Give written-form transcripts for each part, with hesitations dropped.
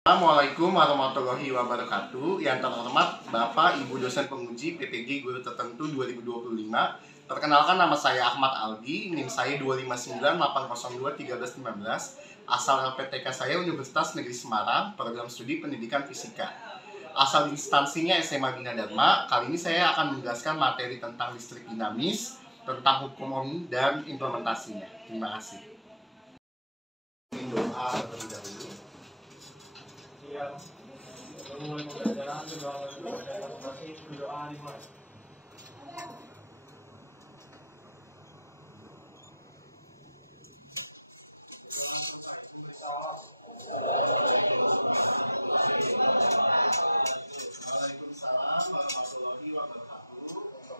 Assalamualaikum warahmatullahi wabarakatuh. Yang terhormat Bapak Ibu dosen penguji PPG Guru Tertentu 2025. Perkenalkan, nama saya Ahmad Aldi, NIM saya 25980213515. Asal LPTK saya Universitas Negeri Semarang, program studi pendidikan fisika. Asal instansinya SMA Bina Dharma. Kali ini saya akan menjelaskan materi tentang listrik dinamis, tentang hukum Ohm dan implementasinya. Terima kasih. Doa terlebih dahulu. Mulai pembelajaran berdoa dimulai. Waalaikumsalam warahmatullahi wabarakatuh.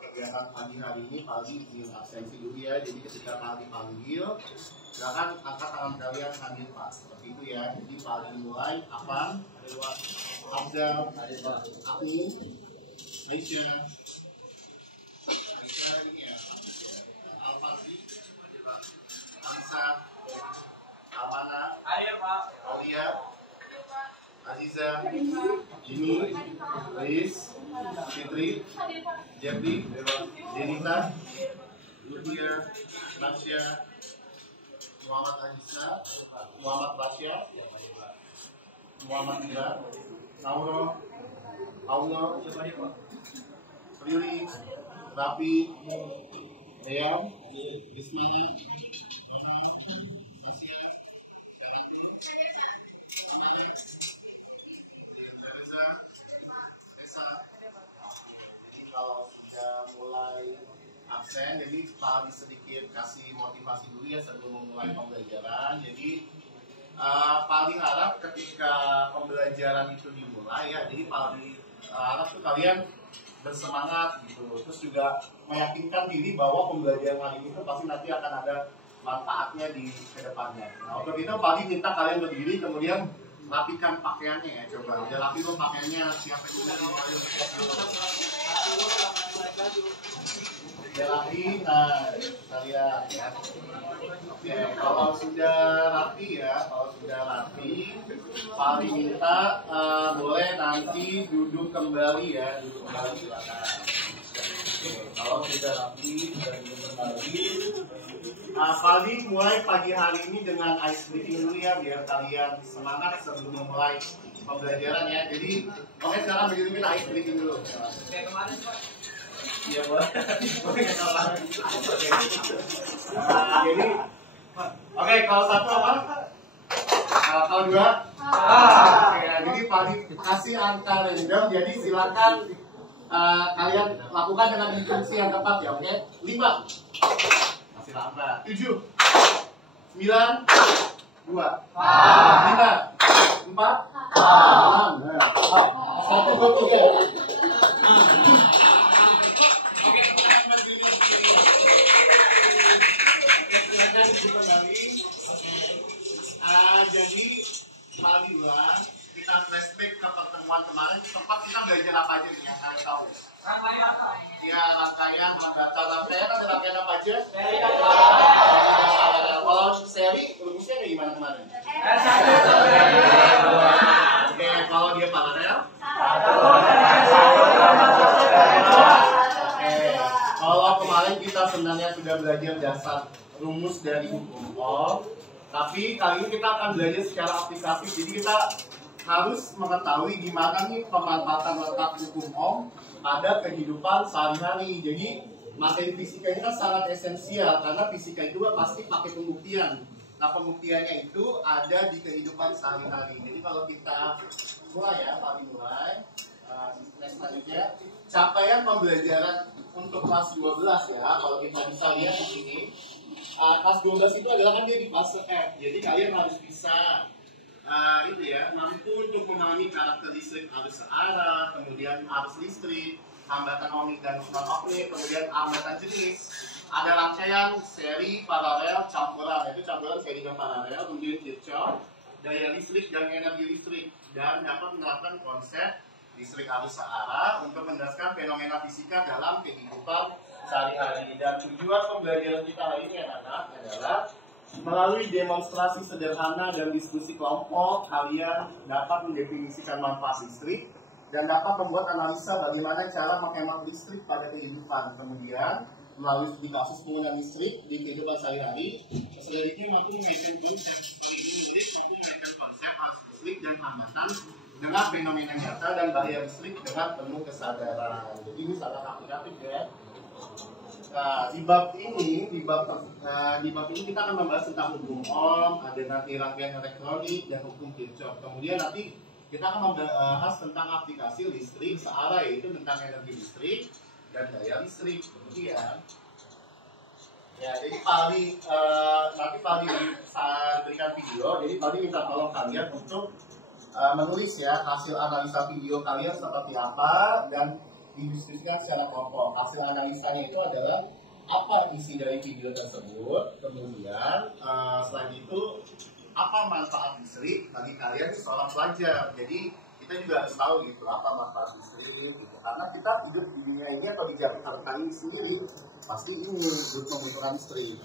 Kegiatan pagi hari ini pagi izin absensi dulu ya. Jadi ketika pagi panggil, silakan angkat tangan kalian sambil Pak. Seperti itu ya. Jadi pagi mulai apa? Abdal, Amin, Aisyah, ini ya, Al-Fadli, Hamsa, Amana, Aulia, Aziza, Jimmy, Rais, Fitri, Jepri, Jenita, Ludia, Nasya, Muhammad Anissa, Muhammad Basya, Muhammad Mira, Nauro, Allah, Riri, Rapi, Eyam, Bismana, Nasya, Syaratu, Amalek, Teresa, Tessa. Kalau sudah mulai absen, jadi Pak sedikit kasih motivasi dulu ya sebelum memulai pembelajaran. Jadi paling harap ketika pembelajaran itu dimulai ya, jadi paling harap tuh kalian bersemangat gitu, terus juga meyakinkan diri bahwa pembelajaran hari ini tuh pasti nanti akan ada manfaatnya di kedepannya. Nah, untuk itu paling minta kalian berdiri, kemudian rapikan pakaiannya ya, coba udah rapi dong pakaiannya, siapa yang udah ayo siap dulu. Rapi, nah kalian ya. Oke, kalau sudah rapi ya, paling minta boleh nanti duduk kembali ya, silakan. Oke, kalau sudah rapi dan duduk kembali, paling mulai pagi hari ini dengan ice breaking dulu ya, biar kalian semangat sebelum memulai pembelajaran ya. Jadi, oke sekarang begitu kita ice breaking dulu. Kayak kemarin Pak. Iya boleh. Jadi, oke kalau satu apa? Kalau dua? Jadi paling kasih angka random. Jadi silakan kalian lakukan dengan instruksi yang tepat ya, oke? 5. Masih lama. 7. 9. 2. 5. 4. 6. 1, 2, 3. Jadi marilah kita flashback ke pertemuan kemarin, tempat kita belajar apa aja nih yang kalian tahu? Rangkaian. Ya, rangkaian ada rangkaian apa aja? Kalau seri rumusnya kayak gimana kemarin? Oke, kalau dia paralel? Oke, kalau kemarin kita sebenarnya sudah belajar dasar rumus dari hukum Ohm, tapi kali ini kita akan belajar secara aplikatif. Jadi kita harus mengetahui gimana nih pemanfaatan letak hukum Ohm pada kehidupan sehari-hari. Jadi materi fisika ini kan sangat esensial karena fisika itu pasti pakai pembuktian. Nah, pembuktiannya itu ada di kehidupan sehari-hari. Jadi kalau kita mulai ya, mulai next selanjutnya capaian pembelajaran untuk kelas 12 ya. Kalau kita bisa lihat di sini, kelas 12 itu adalah kan dia di fase F. Jadi kalian harus bisa itu ya, mampu untuk memahami karakteristik arus searah, kemudian arus listrik, hambatan ohmik dan non ohmik, kemudian hambatan jenis. Ada rangkaian, seri, paralel, campuran. Itu campuran seri dan paralel, kemudian Kirchhoff, daya listrik dan energi listrik, dan dapat menerapkan konsep listrik arus searah untuk menjelaskan fenomena fisika dalam kehidupan sehari-hari. Dan tujuan pembelajaran kita hari ini anak-anak adalah Melalui demonstrasi sederhana dan diskusi kelompok, kalian dapat mendefinisikan manfaat listrik dan dapat membuat analisa bagaimana cara menghemat listrik pada kehidupan. Kemudian, melalui studi kasus penggunaan listrik di kehidupan sehari-hari, selanjutnya mampu mengaitkan konsep menulis mampu mengaitkan konsep arus listrik dan hambatan dengan fenomena nyata dan bahaya listrik dengan penuh kesadaran. Jadi ini sangat aplikatif ya. Nah, di bab ini kita akan membahas tentang hukum Ohm, ada nanti rangkaian elektronik dan hukum Kirchhoff. Kemudian nanti kita akan membahas tentang aplikasi listrik searah, yaitu tentang energi listrik dan daya listrik. Kemudian, ya jadi nanti Pali berikan video. Jadi Pali minta tolong kalian untuk menulis ya hasil analisa video kalian seperti apa dan didiskusikan secara kelompok. Hasil analisanya itu adalah apa isi dari video tersebut, kemudian selain itu apa manfaat listrik bagi kalian seorang pelajar. Jadi kita juga harus tahu gitu apa manfaat listrik gitu. Karena kita hidup di dunia ini atau di Jakarta ini sendiri pasti ini membutuhkan listrik.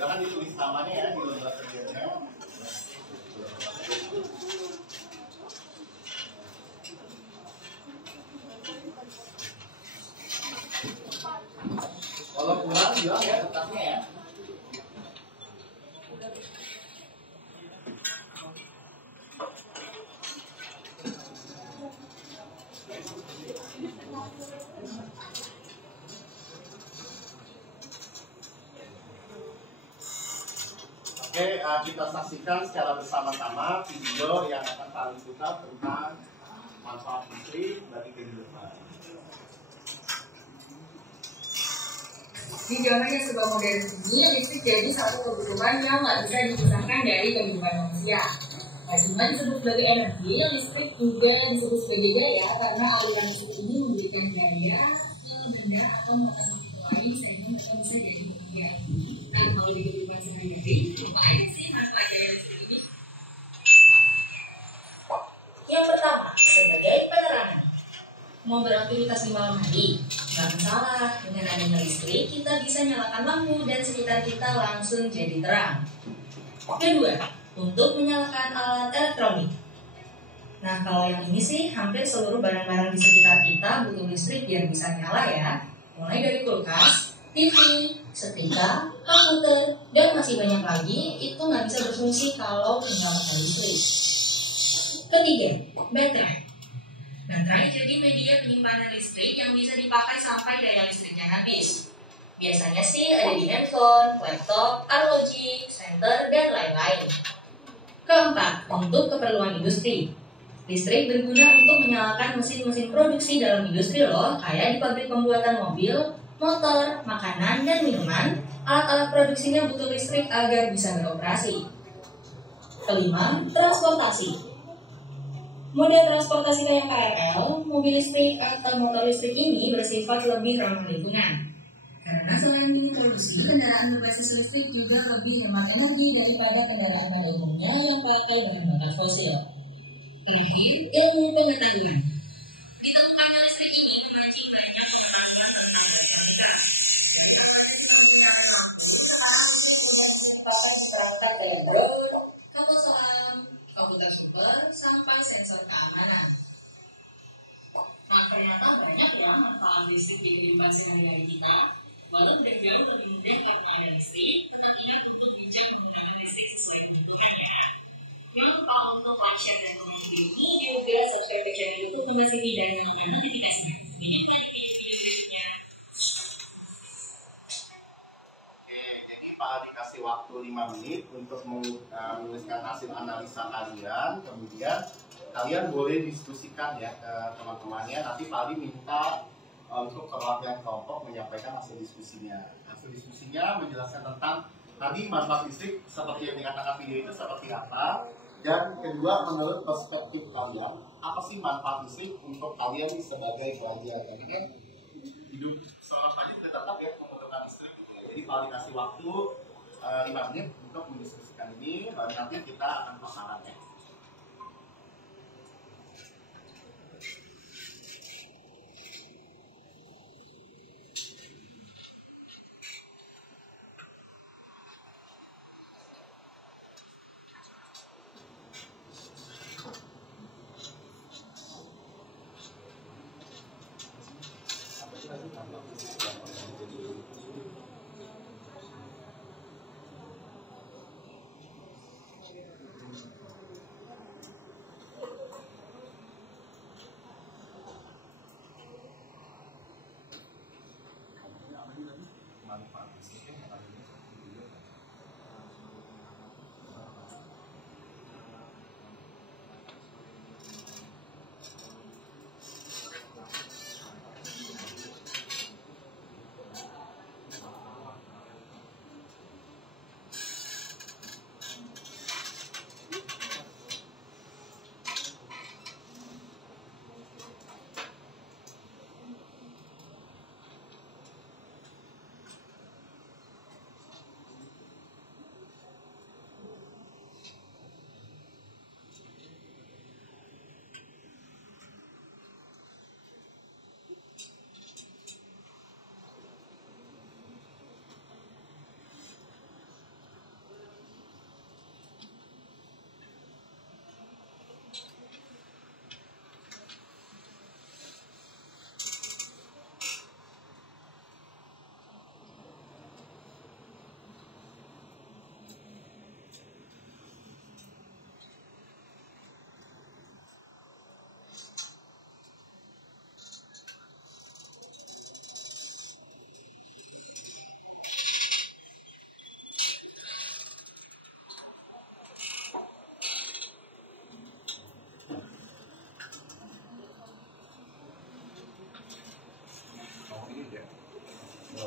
Silakan ditulis namanya ya di lembar kerjanya. Kalau kurang bilang ya tetapnya ya. Oke, kita saksikan secara bersama-sama video yang akan kami putar tentang manfaat listrik bagi kehidupan. Di zaman yang serba modern ini, listrik jadi satu kebutuhan yang nggak bisa dipisahkan dari kehidupan manusia. Nah, cuma disebut sebagai energi, listrik juga disebut sebagai gaya karena aliran listrik ini memberikan gaya ke benda atau makhluk lain sehingga mereka bisa jadi energi. Nah, kalau di kehidupan sehari-hari, apa aja sih manfaat gaya listrik ini? Yang pertama, sebagai penerangan. Mau beraktivitas di malam hari? Nggak masalah, dengan adanya listrik kita bisa nyalakan lampu dan sekitar kita langsung jadi terang. Kedua, untuk menyalakan alat elektronik. Nah, kalau yang ini sih hampir seluruh barang-barang di sekitar kita butuh listrik biar bisa nyala ya. Mulai dari kulkas, TV, setrika, komputer, dan masih banyak lagi itu nggak bisa berfungsi kalau nggak pakai listrik. Ketiga, baterai. Baterai jadi media penyimpanan listrik yang bisa dipakai sampai daya listriknya habis. Biasanya sih ada di handphone, laptop, ROG, senter, dan lain-lain. Keempat, untuk keperluan industri. Listrik berguna untuk menyalakan mesin-mesin produksi dalam industri loh, kayak di pabrik pembuatan mobil, motor, makanan, dan minuman. Alat-alat produksinya butuh listrik agar bisa beroperasi. Kelima, transportasi. Moda transportasi kayak KRL, mobil listrik, atau motor listrik ini bersifat lebih ramah lingkungan. Karena selain diproduksi, kendaraan berbasis listrik juga lebih hemat energi daripada kendaraan pada umumnya yang pakai bahan bakar fosil. Ini ilmu pengetahuan. Ditemukannya listrik ini memancing banyak perangkat daya drone, kabel selam, komputer super, sampai sensor keamanan. Nah, ternyata banyak ya manfaat listrik di kehidupan sehari-hari kita. Walau berjalan lebih mudah karena ada listrik, tetap ingat untuk bijak menggunakan listrik sesuai kebutuhannya. Jangan lupa untuk like, share, dan komen video ini, juga subscribe ke channel YouTube Tugas TV dan nyalakan notifikasinya. Banyak banget video-videonya. Oke, jadi Pak dikasih waktu 5 menit untuk menuliskan hasil analisa kalian. Kemudian kalian boleh diskusikan ya ke teman-temannya. Nanti Pak Ali minta untuk perwakilan kelompok menyampaikan hasil diskusinya. Hasil diskusinya menjelaskan tentang tadi manfaat listrik seperti yang dikatakan video itu seperti apa. Dan kedua, menurut perspektif kalian, apa sih manfaat listrik untuk kalian sebagai pelajar? Karena kan hidup seorang pelajar tidak tetap ya membutuhkan listrik gitu ya. Jadi kalau dikasih waktu 5 menit untuk mendiskusikan ini, baru nanti kita akan paparan ya.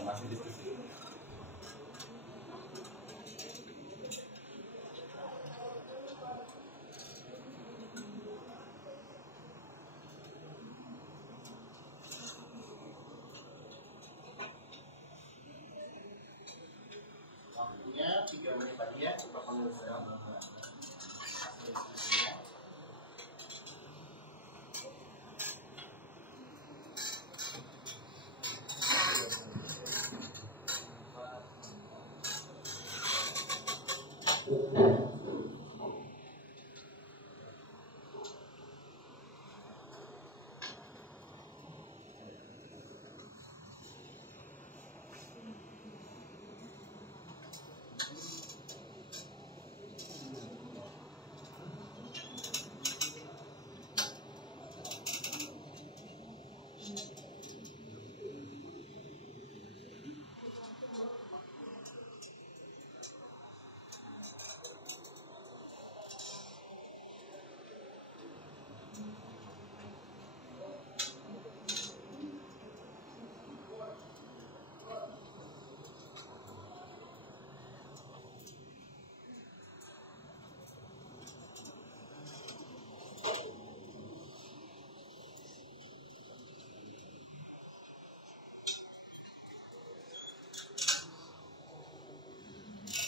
Masih diskusi. Waktunya 3 menit lagi ya untuk penyelesaian.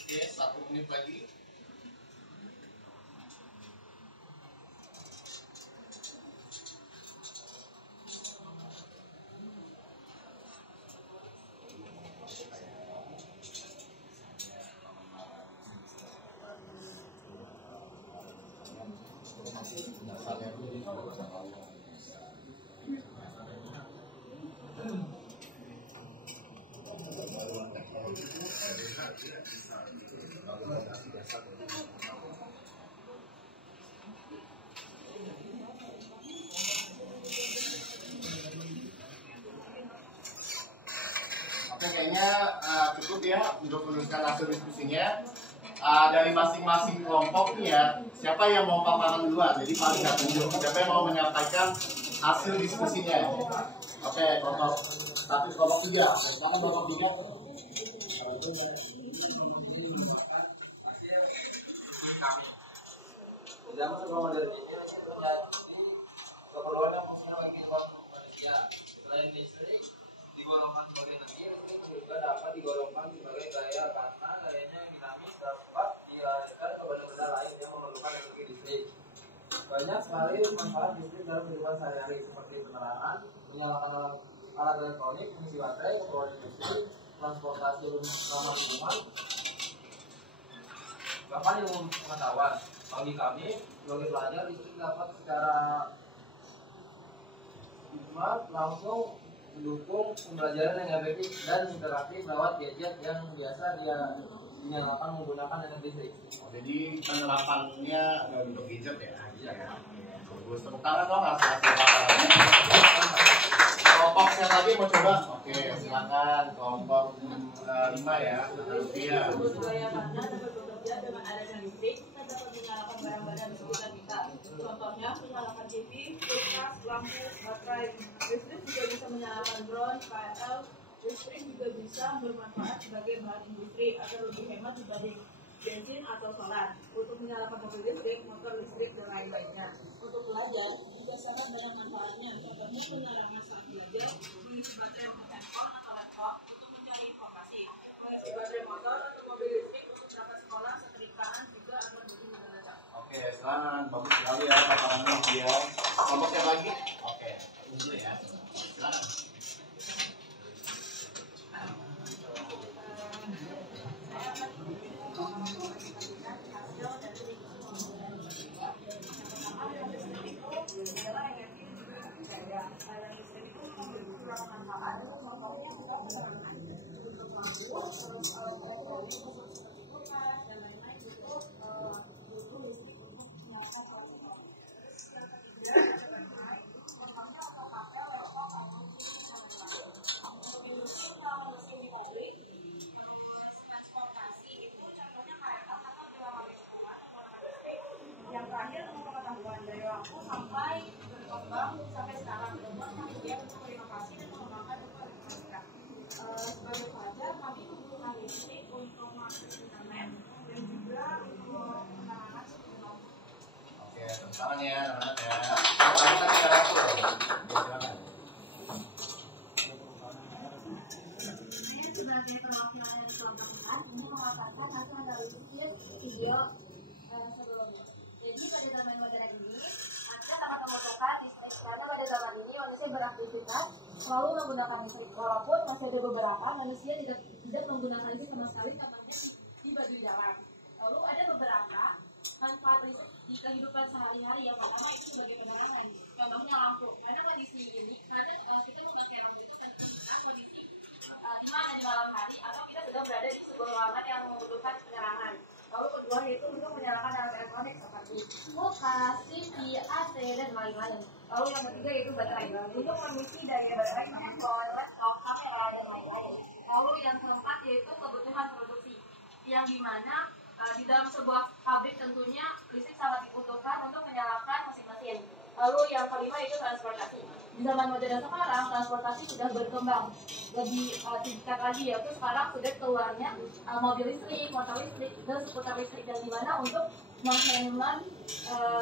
Oke, 1 menit lagi. Oke, kayaknya cukup ya untuk menuliskan hasil diskusinya. Dari masing-masing kelompok nih ya, siapa yang mau paparan duluan? Jadi paling nggak tunjuk. Siapa yang mau menyampaikan hasil diskusinya? Oke, kelompok 1, kelompok 3. Silakan kelompok 3. Dalam sebuah modern ini menjadi keperluan yang fungsinya bagi kehidupan manusia. Selain listrik digolongkan sebagai energi, listrik juga dapat digolongkan sebagai gaya karena gayanya yang dinamis dapat dialihkan ke benda-benda lain yang memerlukan energi listrik. Banyak sekali manfaat listrik dalam kehidupan sehari-hari seperti penerangan, menyalakan alat elektronik, mengisi baterai, keperluan industri, transportasi ramah lingkungan, bahkan ilmu pengetahuan. Bagi kami sebagai pelajar, listrik dapat secara hikmat langsung mendukung pembelajaran yang efektif dan interaktif lewat gadget yang biasa dia dinyalakan menggunakan energi listrik. Jadi penerapannya untuk gadget ya. Iya. Bagus, tepuk tangan dong hasil kelompok yang tadi mau coba. Oke, silakan kelompok 5 ya. Iya. Budaya karena dapat bekerja dengan adanya listrik, kita dapat menyalakan barang-barang di sekitar kita. Contohnya, menyalakan TV, kulkas, lampu, baterai. Listrik juga bisa menyalakan drone, KRL. Listrik juga bisa bermanfaat sebagai bahan industri agar lebih hemat dibanding bensin atau solar. Untuk menyalakan mobil listrik, motor listrik, dan lain-lainnya. Untuk belajar, juga sangat banyak manfaatnya. Contohnya, penerangan saat belajar, mengisi baterai untuk handphone atau laptop untuk mencari informasi. Mengisi baterai motor atau mobil listrik untuk berangkat sekolah, setrika juga agar lebih mudah. Oke, silakan. Bagus sekali ya paparannya dia. Kelompok yang lagi? Oke, tunggu ya. Silakan. Yang terakhir ilmu pengetahuan dari waktu sampai berkembang sampai sekarang berkembang dia untuk berinovasi dan mengembangkan informatika. Sebagai pelajar kami membutuhkan listrik untuk mengakses internet dan juga untuk penerangan sebelum. Oke, tepuk tangan ya anak-anak ya. Tadi tadi ada aku. Silakan. Saya sebagai perwakilan dari kelompok 4 ini mengatakan hasil analisis video sebelumnya. Jadi pada zaman modern ini, artinya sangat membutuhkan listrik karena pada zaman ini manusia beraktivitas selalu menggunakan listrik. Walaupun masih ada beberapa manusia tidak menggunakan listrik sama sekali, contohnya di baduy dalam. Lalu ada beberapa manfaat listrik di kehidupan sehari-hari yang pertama itu sebagai penerangan. Contohnya lampu. Karena kondisi ini, karena kita memakai lampu itu karena kondisi di mana di malam hari atau kita sedang berada di sebuah ruangan yang membutuhkan penerangan. Lalu kedua yaitu untuk menyalakan alat elektronik seperti kulkas, TV, AC, dan lain-lain. Lalu yang ketiga yaitu baterai untuk mengisi daya baterai handphone, laptop, kamera, dan lain-lain. Lalu yang keempat yaitu kebutuhan produksi, yang dimana di dalam sebuah pabrik tentunya listrik sangat dibutuhkan untuk menyalakan mesin-mesin. Lalu yang kelima itu transportasi. Di zaman modern sekarang transportasi sudah berkembang lebih tingkat lagi, yaitu sekarang sudah keluarnya mobil listrik, motor listrik, dan skuter listrik, dan dimana untuk menghemat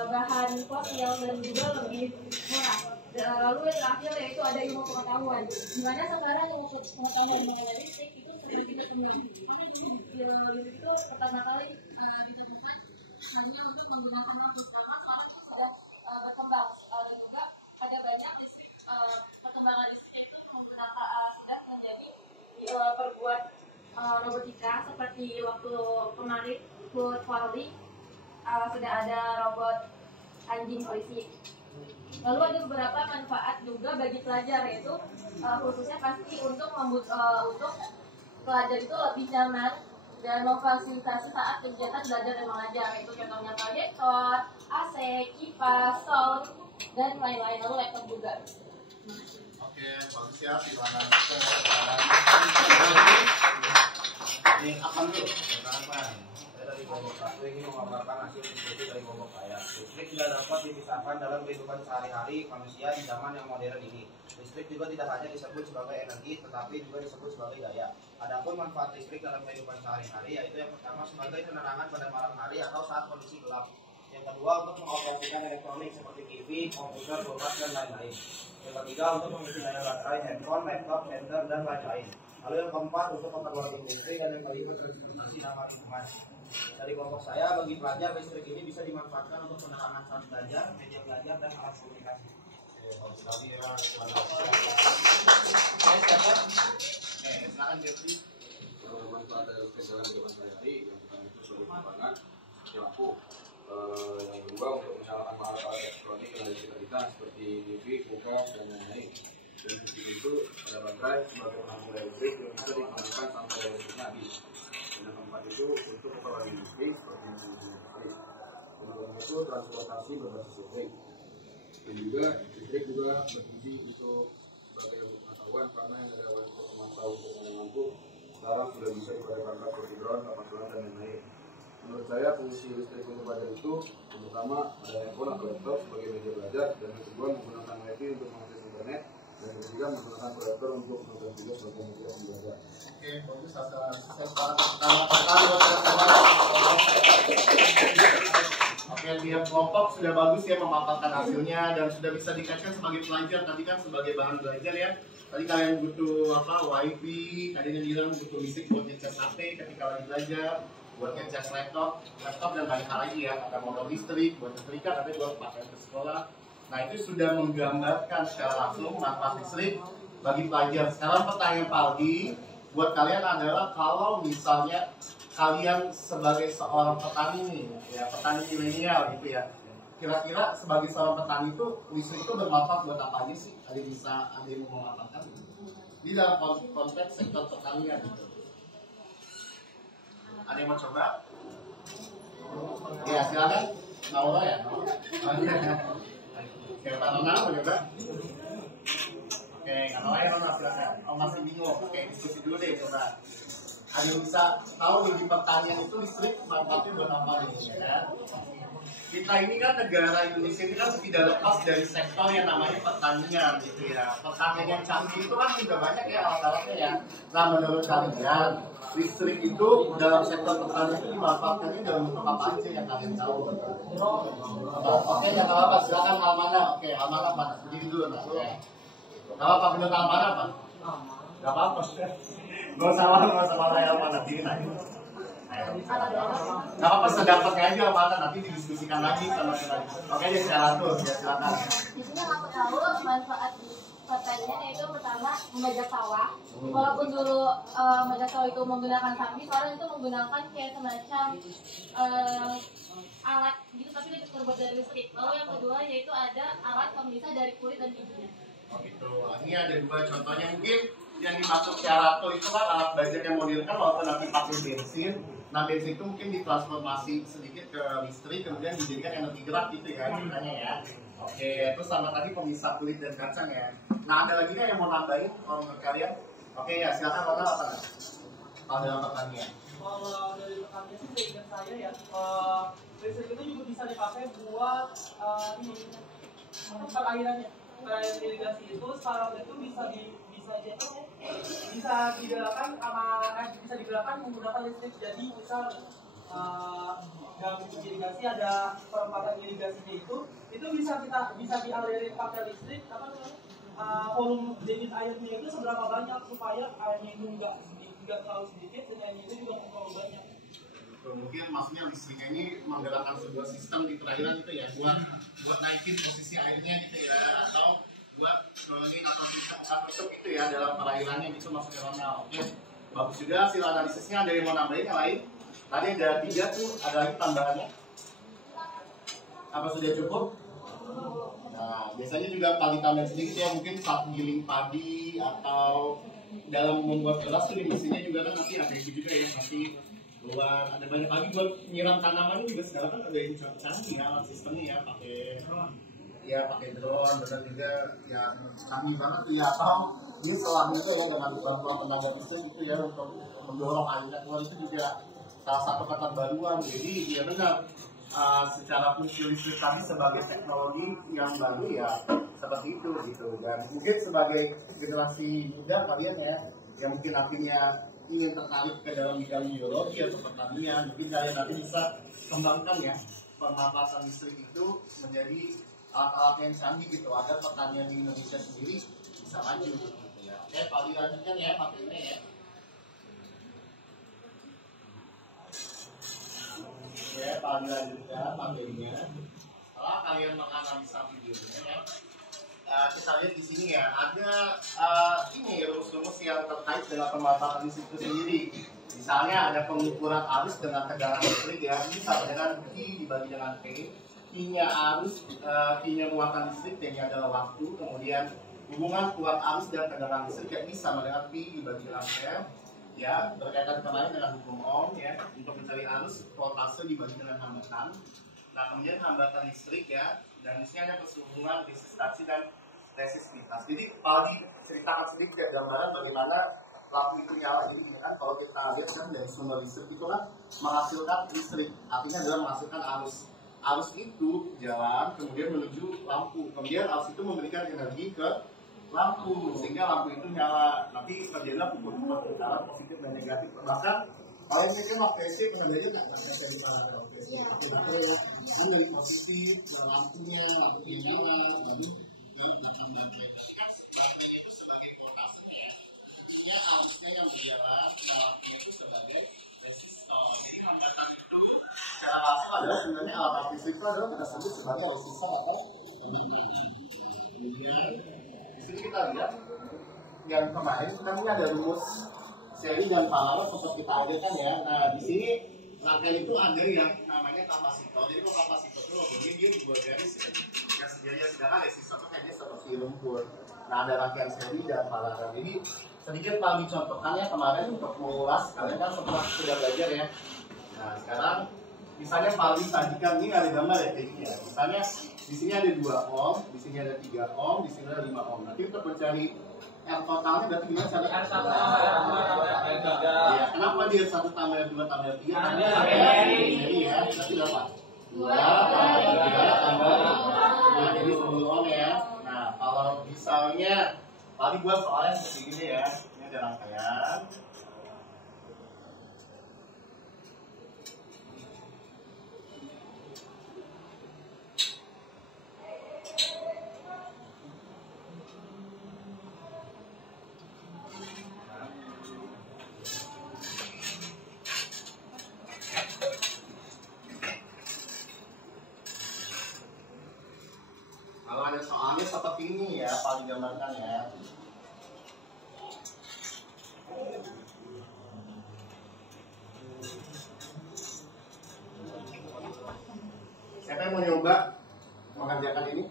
bahan fosil dan juga lebih murah. Lalu yang terakhir yaitu ada ilmu pengetahuan, dimana sekarang ilmu pengetahuan mengenai listrik itu sudah kita temui. Listrik itu pertama kali ditemukan hanya untuk menggunakan lampu, karena sekarang sudah berkembang dan juga ada banyak listrik. Perkembangan listrik itu menggunakan sudah menjadi perbuat robotika seperti waktu kemarin Food Forly sudah ada robot anjing polisi. Lalu ada beberapa manfaat juga bagi pelajar, yaitu khususnya pasti untuk pelajar itu lebih nyaman dan memfasilitasi saat kegiatan belajar dan mengajar, yaitu contohnya proyektor, AC, kipas, sound, dan lain-lain. Lalu laptop juga. Oke, bagus ya silakan. Ini akan dulu. Silakan. Saya dari kelompok 1 ingin memaparkan hasil diskusi dari kelompok saya. Listrik tidak dapat dipisahkan dalam kehidupan sehari-hari manusia di zaman yang modern ini. Listrik juga tidak hanya disebut sebagai energi, tetapi juga disebut sebagai daya. Adapun manfaat listrik dalam kehidupan sehari-hari yaitu yang pertama sebagai penerangan pada malam hari atau saat kondisi gelap. Yang kedua untuk mengoperasikan elektronik seperti TV, komputer, kulkas dan lain-lain. Yang ketiga untuk mengisi daya baterai handphone, laptop, senter dan lain-lain. Lalu yang keempat untuk keperluan industri dan yang kelima transportasi ramah lingkungan. Dari kelompok saya, bagi pelajar listrik ini bisa dimanfaatkan untuk penerangan saat belajar, media belajar dan alat komunikasi. Bagus sekali ya. Silakan Jeffrey. Manfaat dari kegiatan kehidupan sehari-hari yang pertama itu sebagai penerangan lampu, yang kedua untuk menyalakan alat-alat elektronik yang ada di sekitar kita seperti TV, kulkas dan lain-lain. Dan ketiga itu ada baterai sebagai penampung daya listrik yang bisa digunakan sampai daya listriknya habis. Dan yang keempat itu untuk keperluan industri seperti yang disebutkan tadi. Dan yang kelima itu transportasi berbasis listrik. Dan juga listrik juga berfungsi untuk sebagai pengetahuan karena yang ada untuk memantau penggunaan lampu sekarang sudah bisa dipakai seperti drone, kapal selam dan lain-lain. Menurut saya fungsi listrik untuk belajar itu yang pertama ada handphone atau laptop sebagai media belajar, dan yang kedua menggunakan wifi untuk mengakses internet, dan yang ketiga menggunakan proyektor untuk menonton video sebagai media belajar. Oke, bagus. Saya sepakat. Pertama buat Oke, tiap kelompok sudah bagus ya memaparkan hasilnya dan sudah bisa dikaitkan sebagai pelajar. Tadi kan sebagai bahan belajar ya. Tadi kalian butuh wifi, tadi yang bilang butuh listrik buat ngecas HP ketika lagi belajar, buat ngecas laptop dan banyak hal lagi ya. Ada motor listrik, buat setrika, tapi buat pakai ke sekolah. Nah itu sudah menggambarkan secara langsung manfaat listrik bagi pelajar. Sekarang pertanyaan Pak Aldi buat kalian adalah kalau misalnya kalian sebagai seorang petani nih, ya petani milenial gitu ya. Kira-kira sebagai seorang petani itu listrik itu bermanfaat buat apa aja sih? Ada yang mau mengatakan? Di dalam konteks sektor pertanian gitu. Ada yang mau coba? Ya silakan. Naura ya. Oke, Pak Nona mau coba? Oke, kalau lain Nona silakan. Oh masih bingung. Oke, diskusi dulu deh coba. Ada yang bisa tahu nih di pertanian itu listrik manfaatnya buat apa nih ya? Kita ini kan negara Indonesia ini kan tidak lepas dari sektor yang namanya pertanian gitu ya. Pertanian yang canggih itu kan juga banyak ya alat-alatnya ya. Nah menurut kalian listrik itu dalam sektor pertanian itu dimanfaatkannya dalam bentuk apa aja yang kalian tahu? Oke, ya nggak apa-apa. Silakan Almana. Oke, Almana mana? Berdiri dulu nak. Ya. Nggak apa-apa. Menurut Almana apa? Nggak apa-apa. Gak usah malah Almana. Diri aja. Gak apa-apa, sedapatnya aja mana nanti didiskusikan lagi sama kita. Oke, ya silakan tuh, ya silakan. Di sini yang aku tahu manfaat pertanian yaitu pertama membajak sawah. Walaupun dulu membajak sawah itu menggunakan sapi, sekarang itu menggunakan kayak semacam alat gitu tapi itu terbuat dari listrik. Lalu yang kedua yaitu ada alat pemisah dari kulit dan bijinya. Oh gitu. Ini ada dua contohnya mungkin yang dimaksud Syarato itu kan alat belajar yang modern kan walaupun nanti pakai bensin. Nah bensin itu mungkin ditransformasi sedikit ke listrik kemudian dijadikan energi gerak gitu ya ceritanya ya. Oke, itu sama tadi pemisah kulit dan kacang ya. Nah ada lagi nggak yang mau nambahin menurut kalian? Oke ya silakan Ronald apa nggak? Kalau dalam pertanian. Kalau dari pertanian sih seingat saya ya, listrik itu juga bisa dipakai buat ini perairannya. Perairan irigasi itu sekarang itu bisa digerakkan menggunakan listrik. Jadi misal dalam irigasi ada perempatan irigasinya itu bisa dialirin pakai listrik volume debit airnya itu seberapa banyak supaya airnya itu nggak terlalu sedikit dan airnya itu juga terlalu banyak. Mungkin maksudnya listriknya ini menggerakkan sebuah sistem di perairan itu ya buat naikin posisi airnya gitu ya atau buat ngurangin atau gitu ya dalam perairannya gitu maksudnya Ronald. Oke, bagus juga hasil analisisnya. Ada yang mau nambahin yang lain? Tadi ada 3 tuh, ada lagi tambahannya. Apa sudah cukup? Nah, biasanya juga paling tambahan sedikit ya mungkin saat giling padi atau dalam membuat beras tuh di mesinnya juga kan nanti ada itu juga ya nanti keluar ada banyak lagi buat nyiram tanaman juga sekarang kan ada yang canggih ya alat sistemnya ya pakai drone dan juga ya canggih banget tuh ya atau dia selang juga ya dengan bantuan tenaga listrik itu ya untuk mendorong airnya keluar itu juga salah satu keterbaruan. Jadi ya benar secara fungsi listrik tadi sebagai teknologi yang baru ya seperti itu gitu. Dan mungkin sebagai generasi muda kalian ya yang mungkin akhirnya ingin tertarik ke dalam bidang biologi atau pertanian, mungkin kalian nanti bisa kembangkan ya pemanfaatan listrik itu menjadi alat-alat yang canggih gitu agar pertanian di Indonesia sendiri bisa maju gitu ya. Oke, Pak Ali lanjutkan ya materinya ya. Oke, Pak Ali lanjutkan materinya. Setelah kalian menganalisa videonya ya, kita lihat di sini ya ada ini rumus-rumus yang terkait dengan pemanfaatan listrik itu sendiri. Misalnya ada pengukuran arus dengan tegangan listrik ya, ini sama dengan Q dibagi dengan P. Q-nya arus, Q-nya muatan listrik, T-nya adalah waktu. Kemudian hubungan kuat arus dan tegangan listrik ya, ini sama dengan P dibagi dengan R. Ya, berkaitan kemarin dengan hukum Ohm ya, untuk mencari arus voltase dibagi dengan hambatan. Nah, kemudian hambatan listrik ya, dan di sini ada keseluruhan resistansi dan resistivitas. Jadi kalau diceritakan sedikit ya gambaran bagaimana lampu itu nyala. Jadi gini kan, kalau kita lihat kan dari sumber listrik itu kan menghasilkan listrik, artinya adalah menghasilkan arus. Arus itu jalan kemudian menuju lampu, kemudian arus itu memberikan energi ke lampu sehingga lampu itu nyala. Nanti terjadilah pukul-pukul perputaran positif dan negatif. Bahkan kalau ini kan waktu SD pernah belajar nggak waktu SD di paralel waktu SD waktu itu ya, kan dari positif ke lampunya yang nyala, jadi di belakang kan lampunya itu sebagai voltasenya, ya arusnya yang berjalan, lampunya itu sebagai resistor. Jadi hambatan itu secara langsung adalah sebenarnya alat listrik itu adalah kita sebut sebagai resistor atau kemudian di sini kita lihat yang kemarin kan ini ada rumus seri dan paralel sempat kita ajarkan ya. Nah di sini rangkaian itu ada yang namanya kapasitor. Jadi kalau kapasitor itu logonya dia dua garis ya, yang sejajar, sedangkan resistor itu kayaknya seperti lumpur. Nah ada rangkaian seri dan paralel. Jadi sedikit Pak dicontohkan ya kemarin untuk mengulas, kalian kan setelah sudah belajar ya. Nah sekarang misalnya Pak sajikan ini ada gambar ya kayak gini ya. Misalnya di sini ada 2 ohm, di sini ada 3 ohm, di sini ada 5 ohm. Nanti untuk mencari R totalnya berarti gimana cara? R1 tambah R2 tambah R3. Ya, kenapa dia 1 tambah R2 tambah R3? Jadi ya, berarti berapa? 2 tambah 3 tambah 2, jadi 10 ohm ya. Nah, kalau misalnya tadi buat soalnya seperti gini ya. Ini ada rangkaian. Kalau ada soalnya seperti ini ya, Pak digambarkan ya. Siapa yang mau nyoba mengerjakan ini?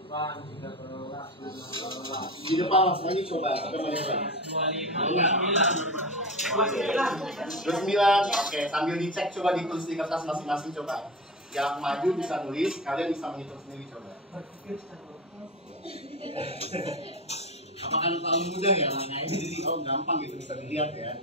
Di depan langsung aja coba. Siapa yang mau nyoba? 29. Oke, sambil dicek coba ditulis di kertas masing-masing coba. Yang maju bisa nulis, kalian bisa menghitung sendiri coba. Apakah terlalu mudah ya? Nah ini jadi gampang gitu bisa dilihat ya.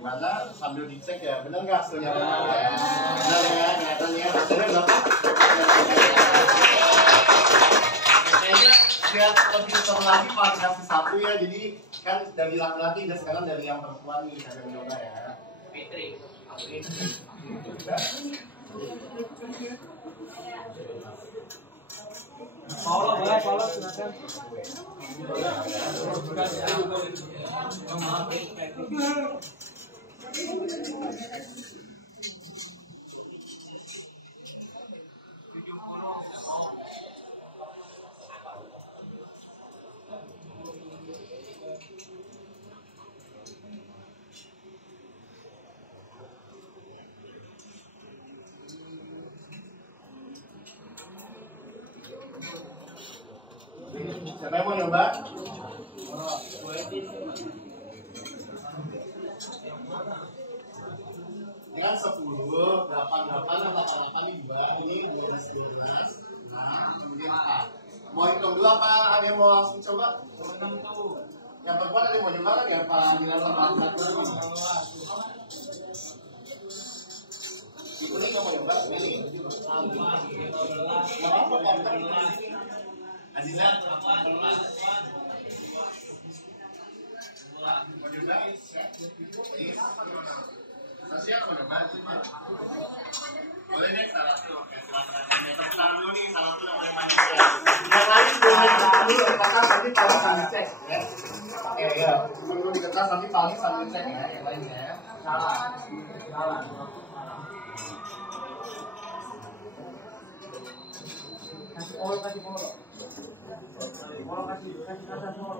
Gimana? Sambil dicek ya, bener nggak hasilnya? Benar ya, kelihatan ya. Hasilnya berapa? Kayaknya biar lebih seru lagi validasi 1 ya. Jadi kan dari laki-laki dan sekarang dari yang perempuan nih, ada yang coba ya. Fitri. Paulo boleh, Paulo silakan. Siapa yang mau nyoba? Ini kan 10, 8 atau 8 ini 2, ini 12, nah kemudian 4. Mau hitung dulu apa ada yang mau langsung coba? Yang perempuan ada yang mau nyoba kan ya Pak Milan sama itu nih kamu nyoba ini. Aziza, Sasya mau nyoba? Boleh deh salah satu. Oke, silakan. Sebentar dulu nih, salah satu yang boleh main. Yang lain boleh dulu apakah nanti paling sambil cek ya. Oke ya, perlu diketas nanti paling sambil cek ya yang lainnya. Salah. Kasih polo. Polo kasih kata polo.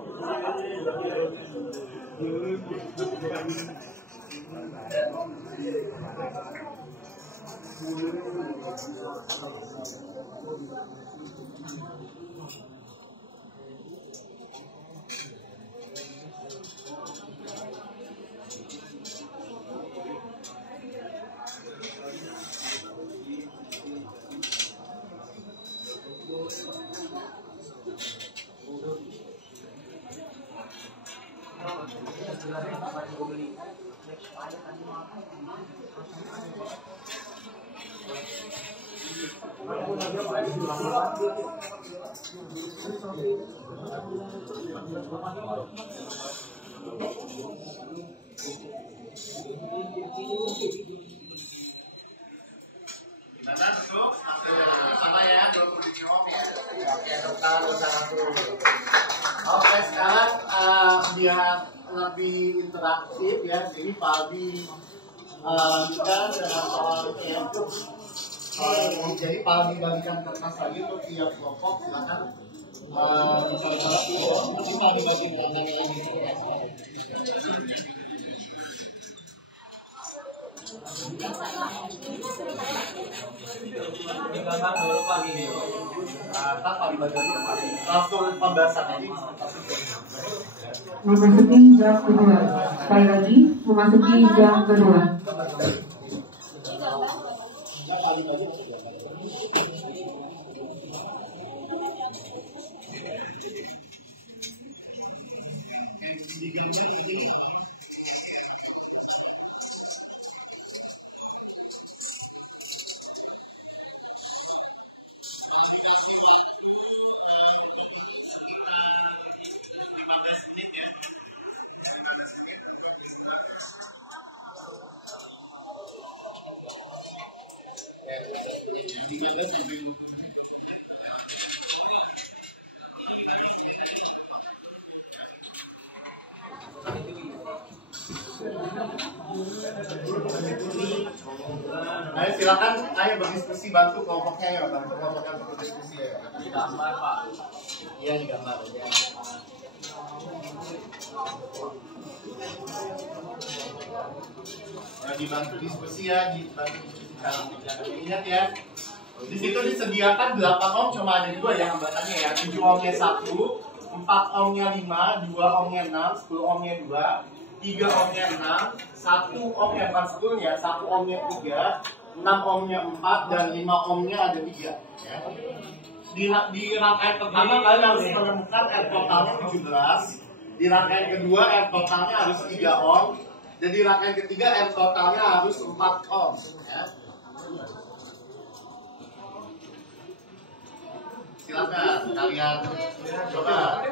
Gimana bentuk? Sama ya, 27 ohm ya. Oke, oke, sekarang biar lebih interaktif ya, jadi Pak Aldi kita dengan soal ini ya. Jadi Pak Aldi bagikan kertas lagi untuk tiap kelompok, silakan. Nanti Pak Aldi bagikan langsung pembahasan ini. Memasuki jam kedua. Sekali lagi, memasuki jam kedua. Ayo silakan, ayo berdiskusi, bantu kelompoknya ya, bantu kelompoknya untuk berdiskusi ya. Gambar Pak. Iya di gambar ya. Ya, dibantu diskusi ya, dibantu diskusi. Ingat ya, di situ disediakan 8 ohm cuma ada 2 ya hambatannya ya. 7 ohmnya 1, 4 ohmnya 5, 2 ohmnya 6, 10 ohmnya 2, 3 ohmnya 6, 1 ohmnya bukan 10 ya, 1 ohmnya 3, 6 ohmnya 4, dan 5 ohmnya ada 3 ya. Di rangkaian pertama kalian harus menemukan R totalnya 17. Di rangkaian kedua R totalnya harus 3 ohm. Dan di rangkaian ketiga R totalnya harus 4 ohm ya. Silakan kalian coba.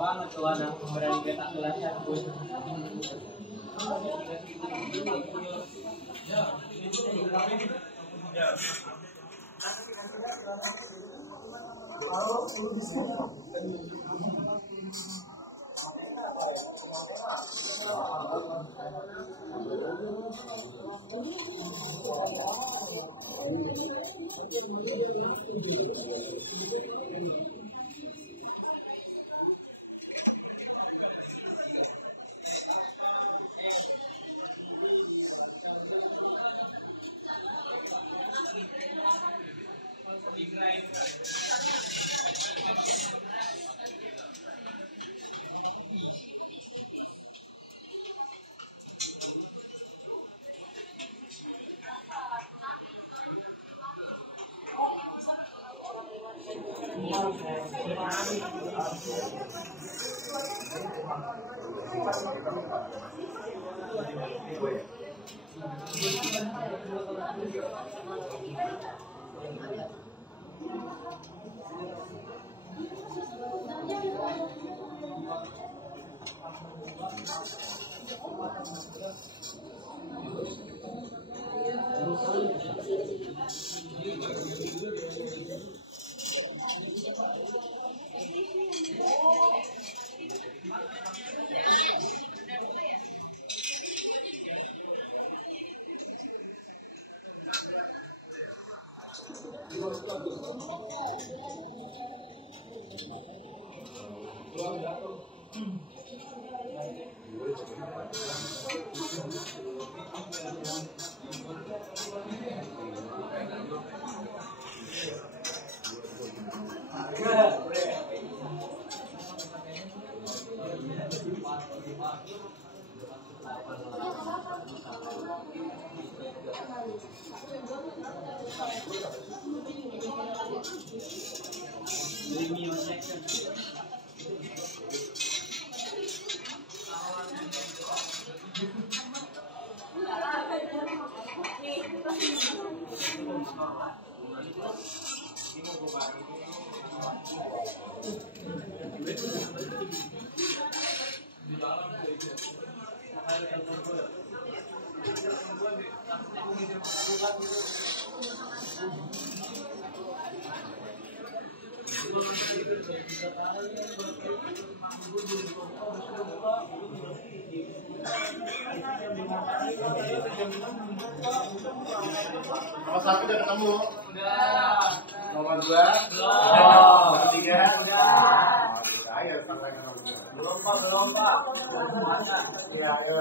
banget tuh anak berani kita kelasnya pun. Nomor 1 udah ketemu? Udah. Nomor 2? Nomor 3? Udah. Ayo, sampai ke nomor 2. Belum Pak. Ya, ayo.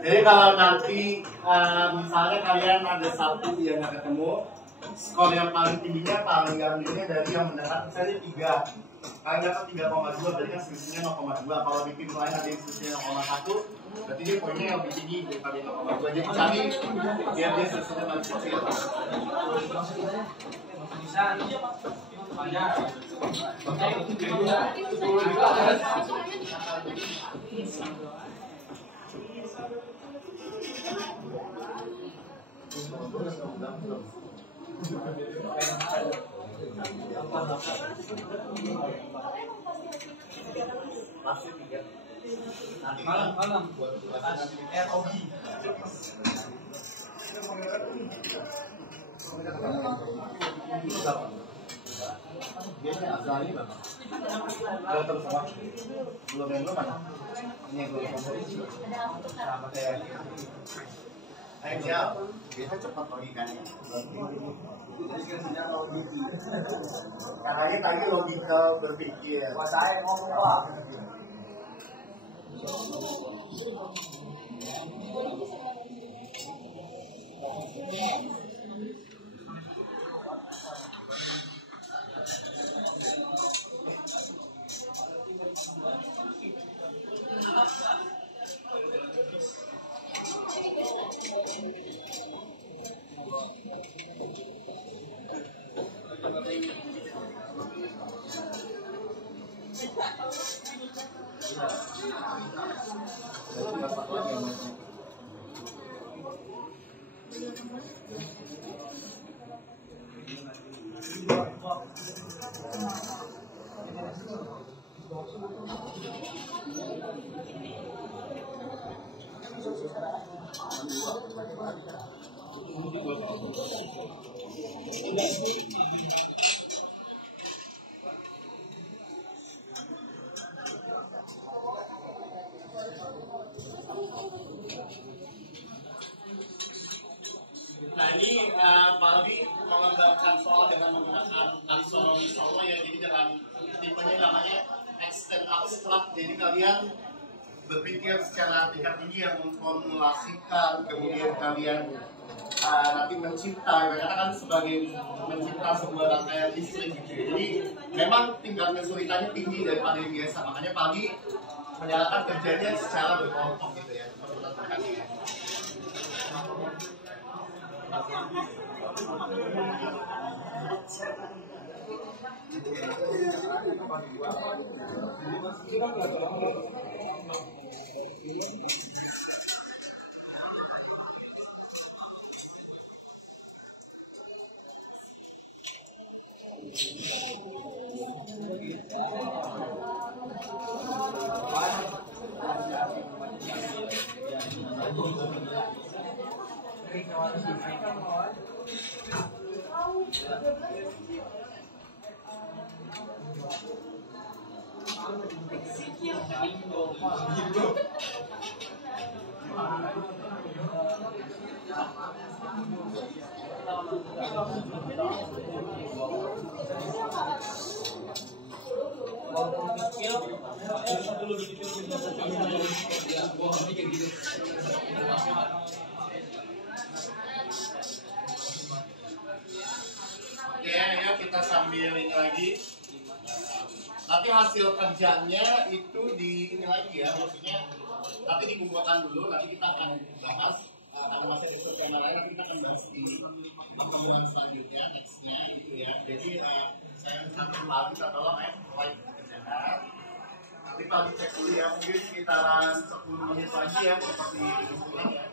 Jadi kalau nanti misalnya kalian ada satu yang nggak ketemu, skor yang paling tingginya paling gandengnya dari yang mendapat misalnya 3. Kalian dapat 3,2 berarti kan selisihnya 0,2. Kalau di tim lain ada yang selisihnya 0,1, berarti dia poinnya yang lebih tinggi daripada 0,2. Jadi cari biar dia selisihnya paling kecil. Masih 3. Malam. ROB. Biasanya asalnya berapa? Udah terus apa? Belum yang belum mana? Ini yang belum sama kayak ayo siap. Biasa cepat logikanya. Katanya tadi logika berpikir. Wah, saya ngomong Pak. Nah ini Pak Aldi mengembangkan soal dengan menggunakan taksonomi Solo ya, jadi dengan tipenya namanya extend abstract, jadi kalian berpikir secara tingkat tinggi yang memformulasikan, kemudian kalian nanti mencipta, karena kan sebagai mencipta sebuah rangkaian listrik gitu. Jadi memang tingkat kesulitannya tinggi daripada yang biasa, makanya Pak Aldi menyalakan kerjanya secara berkelompok gitu ya, memperhatikan ya. Ya, kita sambil ini lagi. Nanti hasil kerjanya itu di ini lagi ya, maksudnya nanti dikumpulkan dulu, nanti kita akan bahas karena masih ada tema lain, nanti kita akan bahas di pertemuan selanjutnya, nextnya gitu ya. Jadi saya minta Pak kita tolong mulai kerjaan. Nanti Pak cek dulu ya, mungkin sekitaran 10 menit lagi ya, seperti kumpulan ya.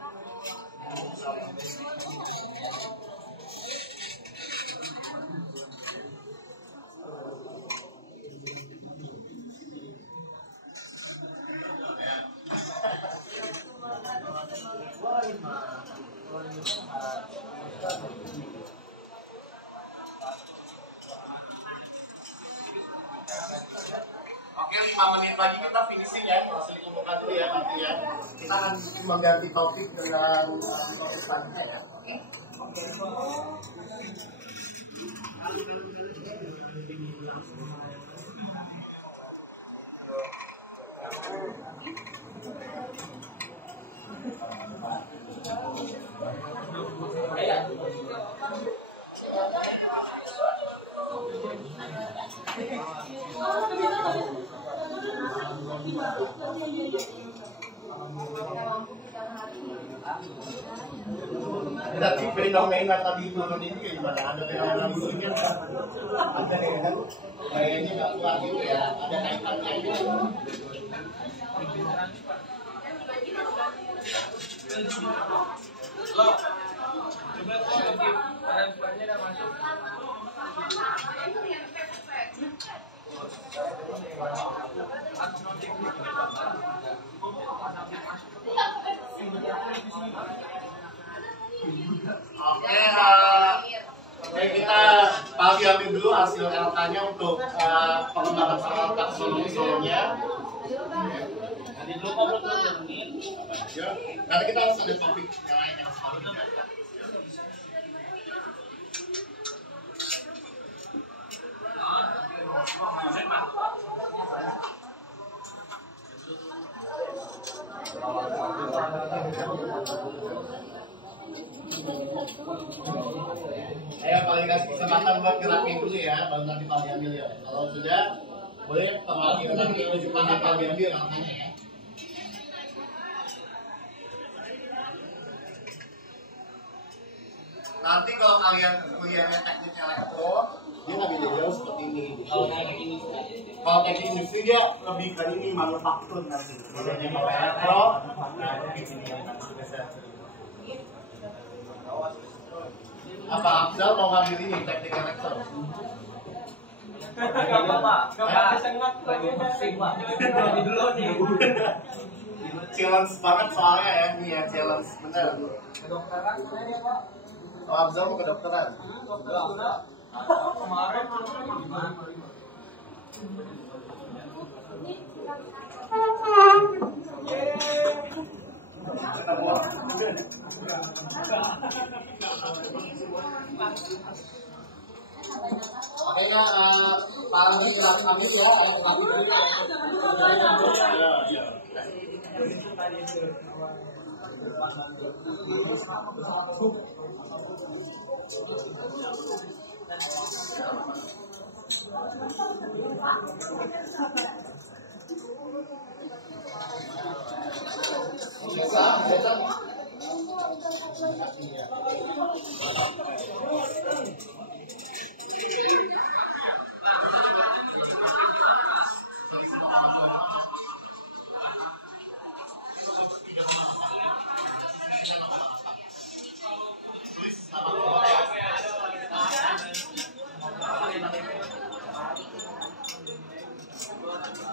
Oke, 5 menit lagi kita finishing ya, langsung dikumpulkan dulu ya nanti ya. Kita akan mengganti topik dengan topik selanjutnya ya. Oke. Berarti fenomena tadi turun ini kayak gimana? Ada fenomena musuhnya nggak? Ada ya kan? Kayaknya nggak kuat gitu ya. Ada kaitannya gitu. Lo, coba tuh lagi barang-barangnya udah masuk. Oke, kita Pak ambil dulu hasil LK-nya untuk pengembangan soal taksonomi Solonya. Nanti kita harus ada topik yang lain yang selalu dijaga. Ayo paling kasih kesempatan buat gerakin dulu ya, baru nanti paling ambil ya. Kalau sudah, boleh paling nanti tunjukkan apa diambil angkanya ya. Nanti kalau kalian kuliahnya teknik elektro, dia nggak bisa jauh seperti ini. Kalau teknik industri dia lebih ke ini manufaktur nanti. Jadi kalau elektro, apa Abdal mau ngambil ini teknik elektro? Gak apa-apa, gak sengat lagi dulu nih. Challenge banget soalnya ya, nih ya challenge bener. Kedokteran sebenarnya Pak. Oh, Abdal mau kedokteran? Kemarin gimana? Oke ya, Pak Anggi gerak kami ya, kami dulu ya. Biasa.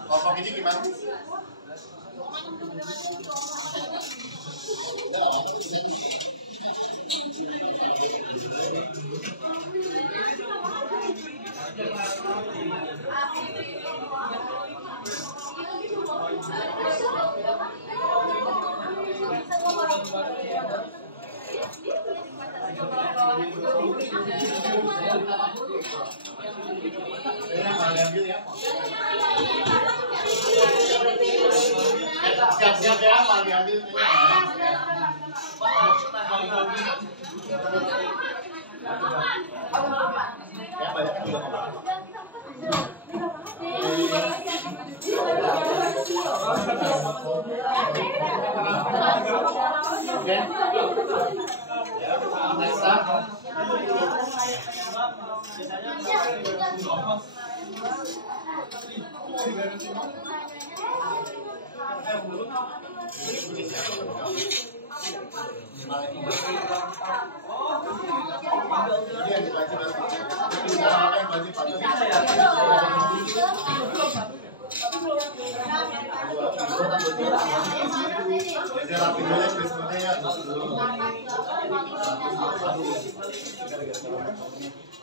Kelompok ini gimana? Siap-siap ya, Pak diambil. Ya, banyak juga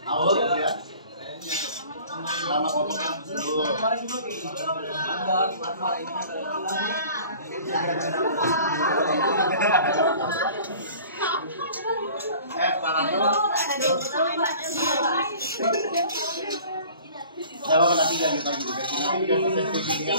awal ya. Sama kotoran dulu. Parah dulu. Saya akan nanti jadi lagi juga. Nanti kita tinggal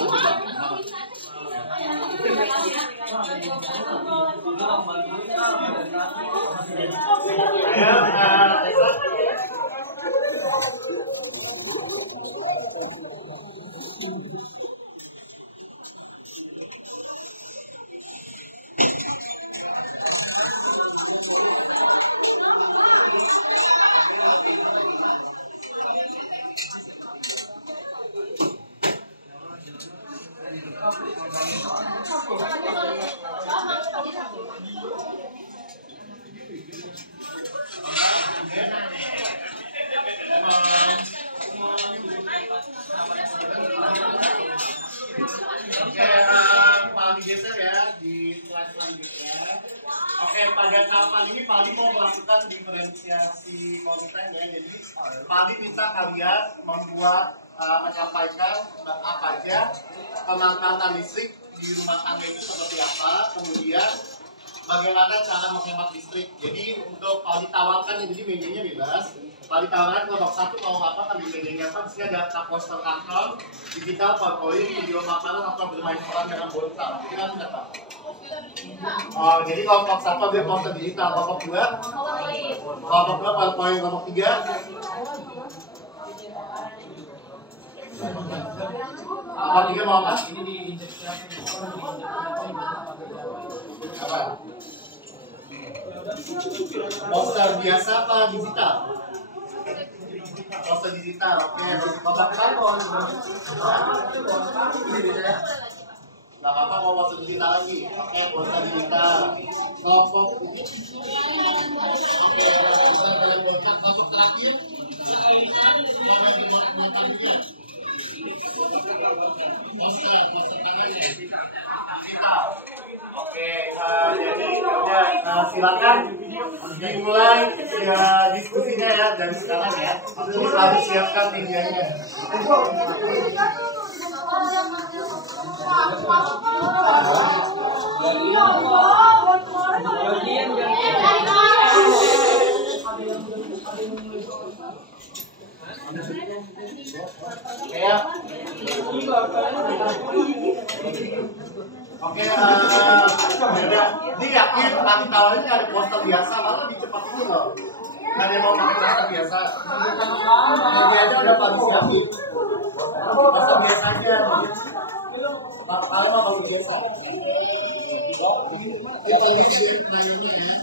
pada tahapan ini Pak mau melakukan diferensiasi konten ya. Jadi Pak minta kalian membuat menyampaikan apa aja pemanfaatan listrik di rumah tangga itu seperti apa, kemudian bagaimana cara menghemat listrik. Jadi untuk Pak tawarkan, jadi medianya bebas. Pak tawarkan kelompok satu mau apa kan di medianya apa, di sini ada poster kantor, digital, PowerPoint, video makanan atau bermain peran dengan bonsal. Itu kan siapa? Oh, jadi kelompok satu dia poster digital, kelompok dua PowerPoint, kelompok tiga kelompok tiga mau apa? Apa? Poster biasa apa digital? pose digital. Oke, bapak kali mau nggak apa-apa mau pose digital lagi. Oke, pose digital. Kelompok oke, kelompok terakhir. Silakan dimulai ya diskusinya ya dari sekarang ya. Ini harus siapkan tinggiannya. Oke, dia yakin tadi tawarnya ada poster biasa, lalu lebih cepat dulu loh. Ada yang mau pakai poster biasa? Nanti aja udah partisipasi. Poster biasa aja. Kalau mau kalau biasa. Kita ini penayangnya ya.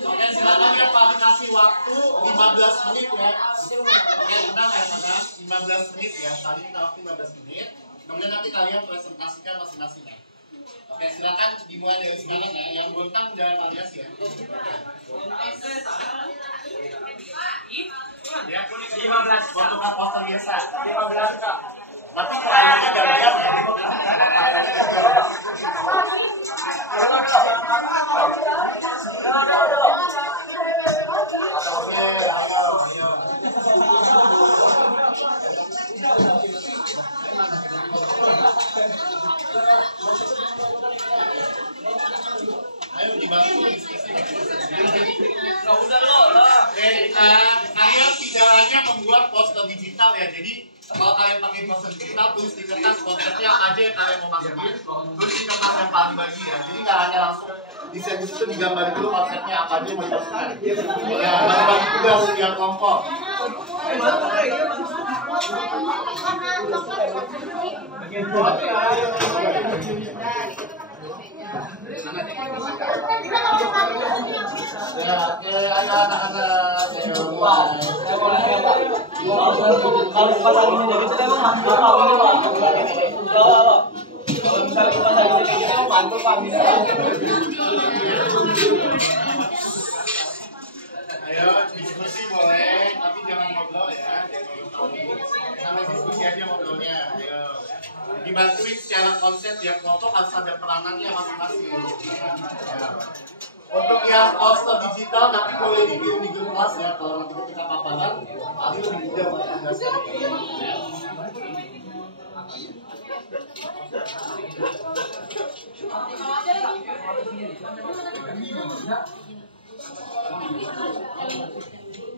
Oke, silakan ya Pak, dikasih waktu 15 menit ya. Oke, tenang ya Pak, 15 menit ya. Tadi kita waktu 15 menit. Kemudian nanti kalian presentasikan masing-masing ya. Oke, silakan dimulai dari sekarang ya. Yang gontang udah alias ya. Ya, 15 untuk poster biasa. 15 Kak. Tapi kayaknya gak lihat ya. Ayo dibantu diskusi. Kalian tidak hanya membuat poster digital ya, jadi kalau kalian pakai poster digital tulis di kertas konsepnya apa aja yang kalian mau masukin, terus di kertas yang paling bagi ya, jadi nggak hanya langsung desain di situ digambar dulu konsepnya apa aja yang mau dimasukkan. Ya bagi-bagi juga setiap kelompok. Ya, oke, ayo anak-anak. Kalau pasal ini jadi kita emang mantul Pak ini Pak. Kalau misalnya kita pasal ini kita mantul Pak bisa. Ayo diskusi boleh, tapi jangan ngobrol ya. Sama diskusi aja ngobrolnya. Ayo. Dibantuin secara konsep ya, kelompok harus ada peranannya masing-masing. Untuk yang poster digital nanti boleh dikirim di grup kelas ya, kalau nanti ketika paparan nanti lebih mudah untuk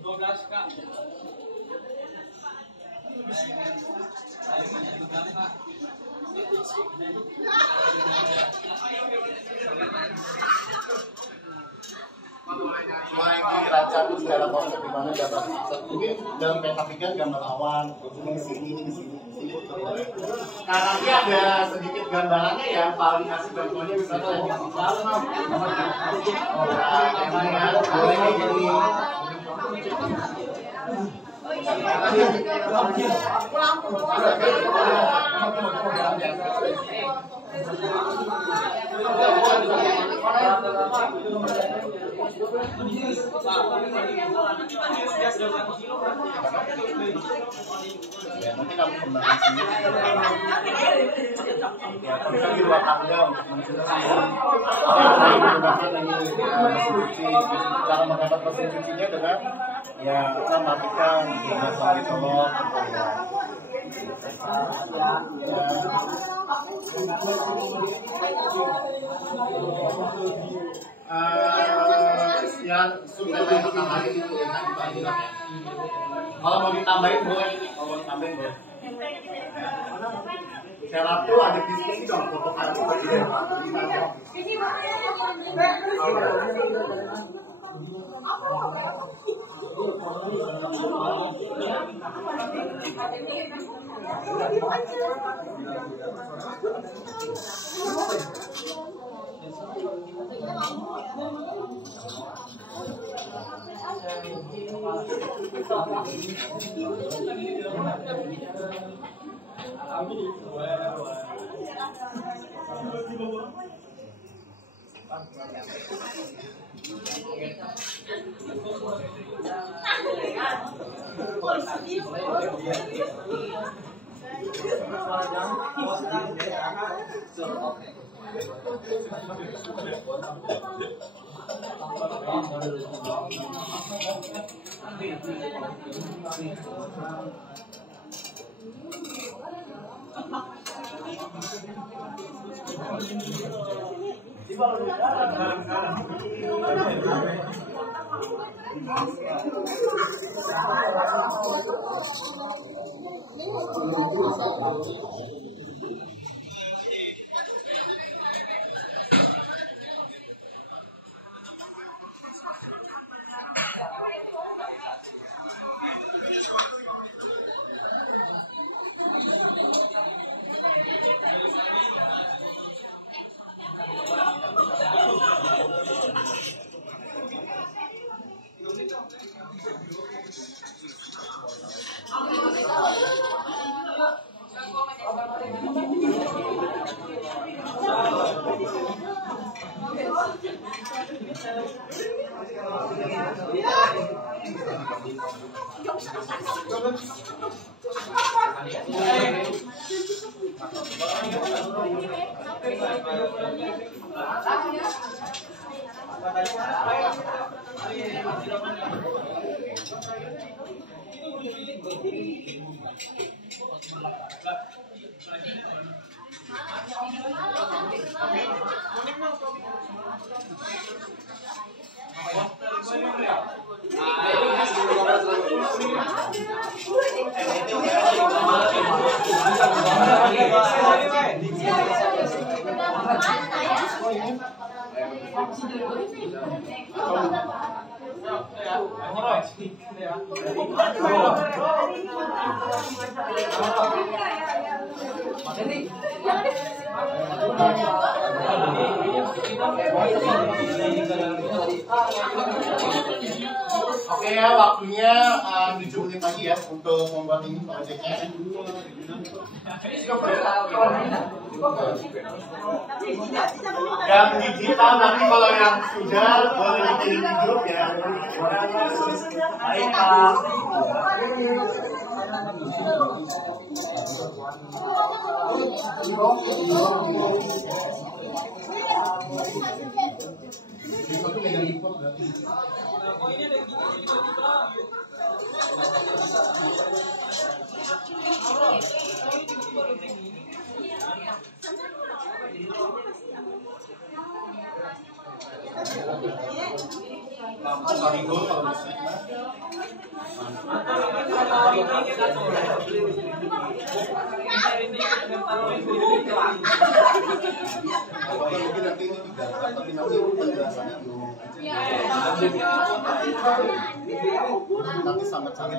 menjelaskan. Mulai dirancang secara konsep di mana gambar mungkin dalam peta pikiran gambar awan, ini di sini, ini di sini, di sini. Nah nanti ada sedikit gambarannya ya, paling kasih bantuannya misalnya yang di dalam. Nah, boleh kayak gini. Ya, nanti kamu kembangkan sendiri. Ya, bisa di luar tangga untuk mencintai. Cara mengdapat mesin cucinya dengan ya kita matikan dengan sampai tolong. Yang sudah yang pertama itu yang tadi ya. Kalau mau ditambahin boleh, kalau mau ditambahin boleh. Syarat tuh ada diskusi dong, foto kartu bagi dia. Oke ya, waktunya 7 menit lagi ya untuk membuat ini projectnya. Yang digital nanti kalau yang sudah boleh dikirim di grup ya. Baik Pak. Tapi sangat-sangat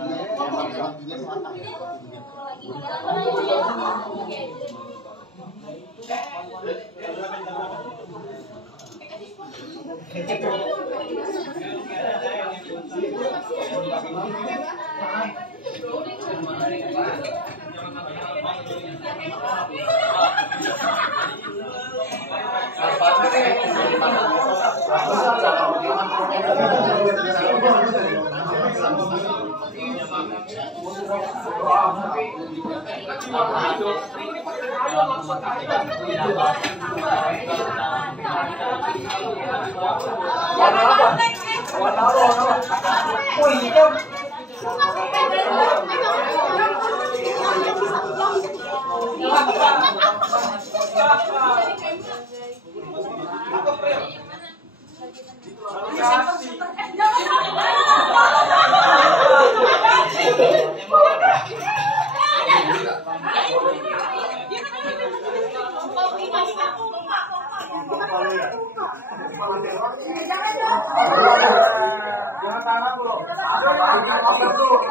Jangan sekarang bro. Apa tuh?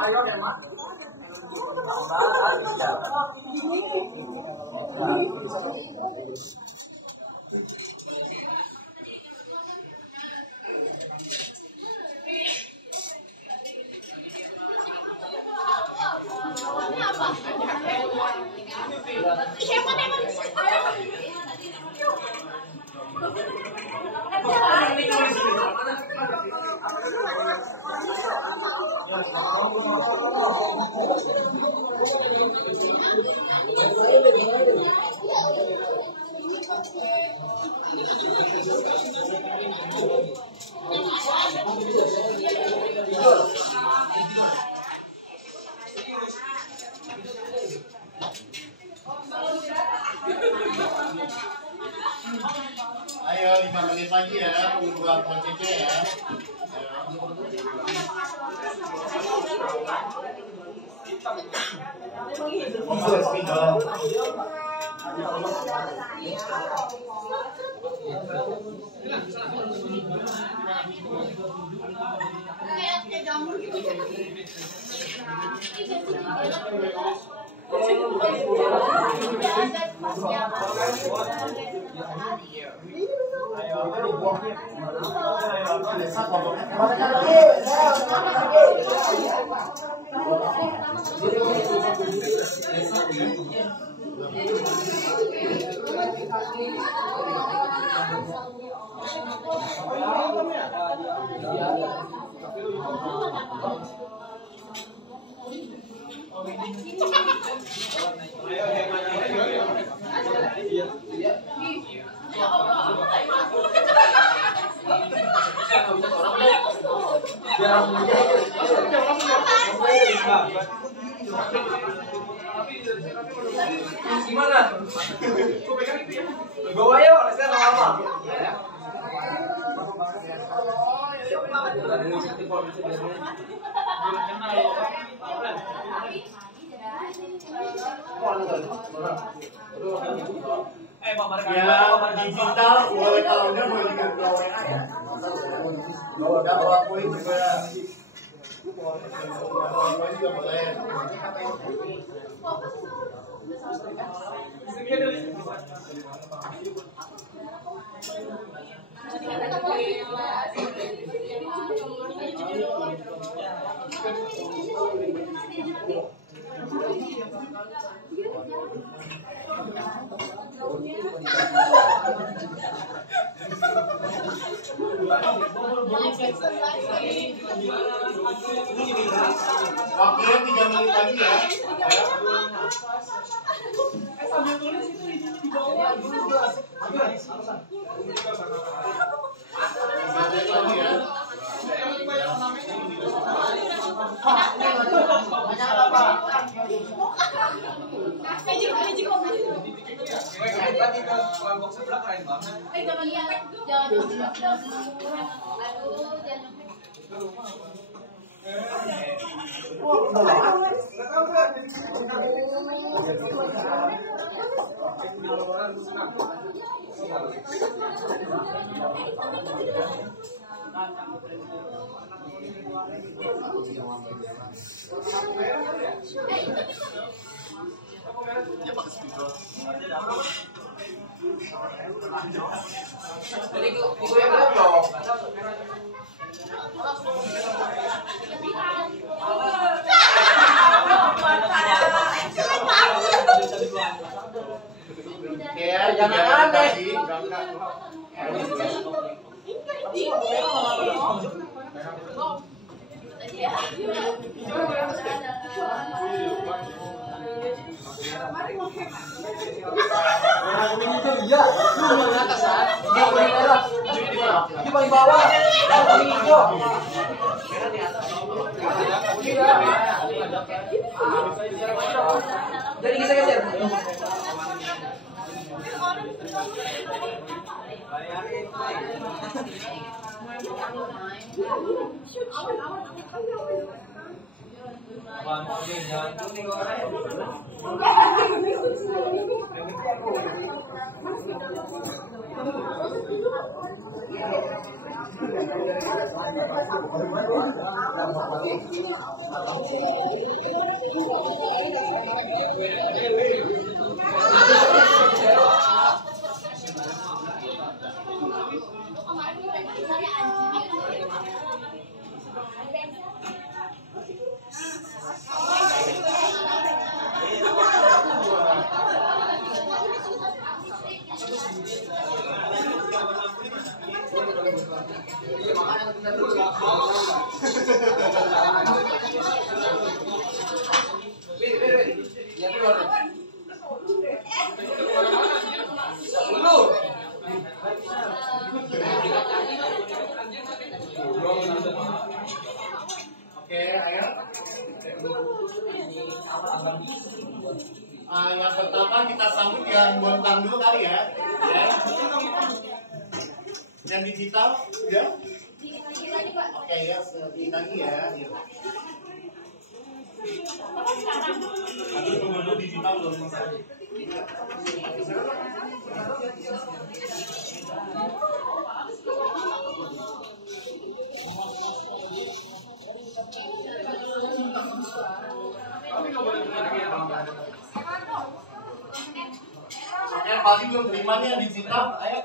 Ayo hemat. Ayo 5 menit lagi ya, buat OCC ya. Gimana? Bawa yuk, saya lama. Ya, digital boleh kalau udah boleh juga ke WA ya. Kalau udah bawa poin juga. Bawa poin juga boleh. Waktunya 3 menit lagi ya. Sambil tulis itu di bawah. 3 menit lagi ya. Kelompok sebelah keren banget. Jangan lihat, jangan. Aduh, jangan. Jadi gue yang goblok. Ya, jangan aneh. Di paling bawah. Paling hijau. Jadi geser-geser. Oke, ayo. Yang pertama kita sambut yang Bontang dulu kali ya. Yang digital, ya? Oke ya, sedikit lagi ya. Nanti tunggu digital belum selesai. Oke, pasti belum terima nih yang digital. Ayo.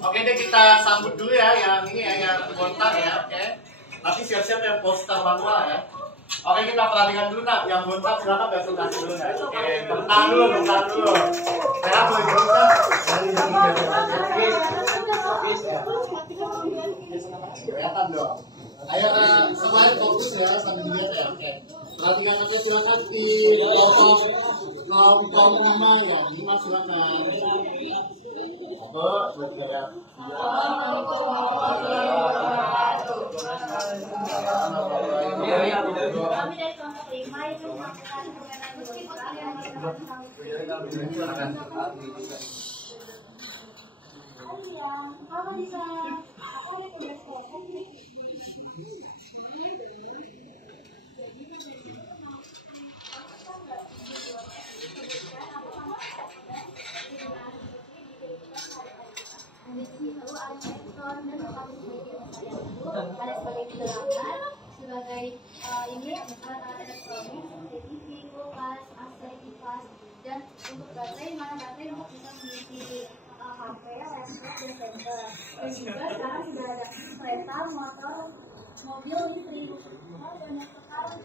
Oke deh, kita sambut dulu ya yang ini ya, yang Bontang ya. Oke. Nanti siap-siap yang poster manual ya. Oke, kita perhatikan dulu nak, yang Bontang silakan presentasi dulu ya. Oke, bentar dulu. Saya boleh Bontang. Kelihatan dong. Ayo semuanya fokus ya sambil dilihat ya. Oke. Perhatikan aja silakan di kelompok 5 ya. 5 silakan. Bergerak. Kami dari kelompok 5 itu melakukan kalau bisa ada sebagai penerapan sebagai ini bukan alat elektronik seperti TV, kulkas, AC, kipas, dan untuk baterai mana baterai untuk bisa mengisi HP, laptop, dan sensor. Dan juga sekarang sudah ada kereta, motor, mobil listrik. Banyak sekali.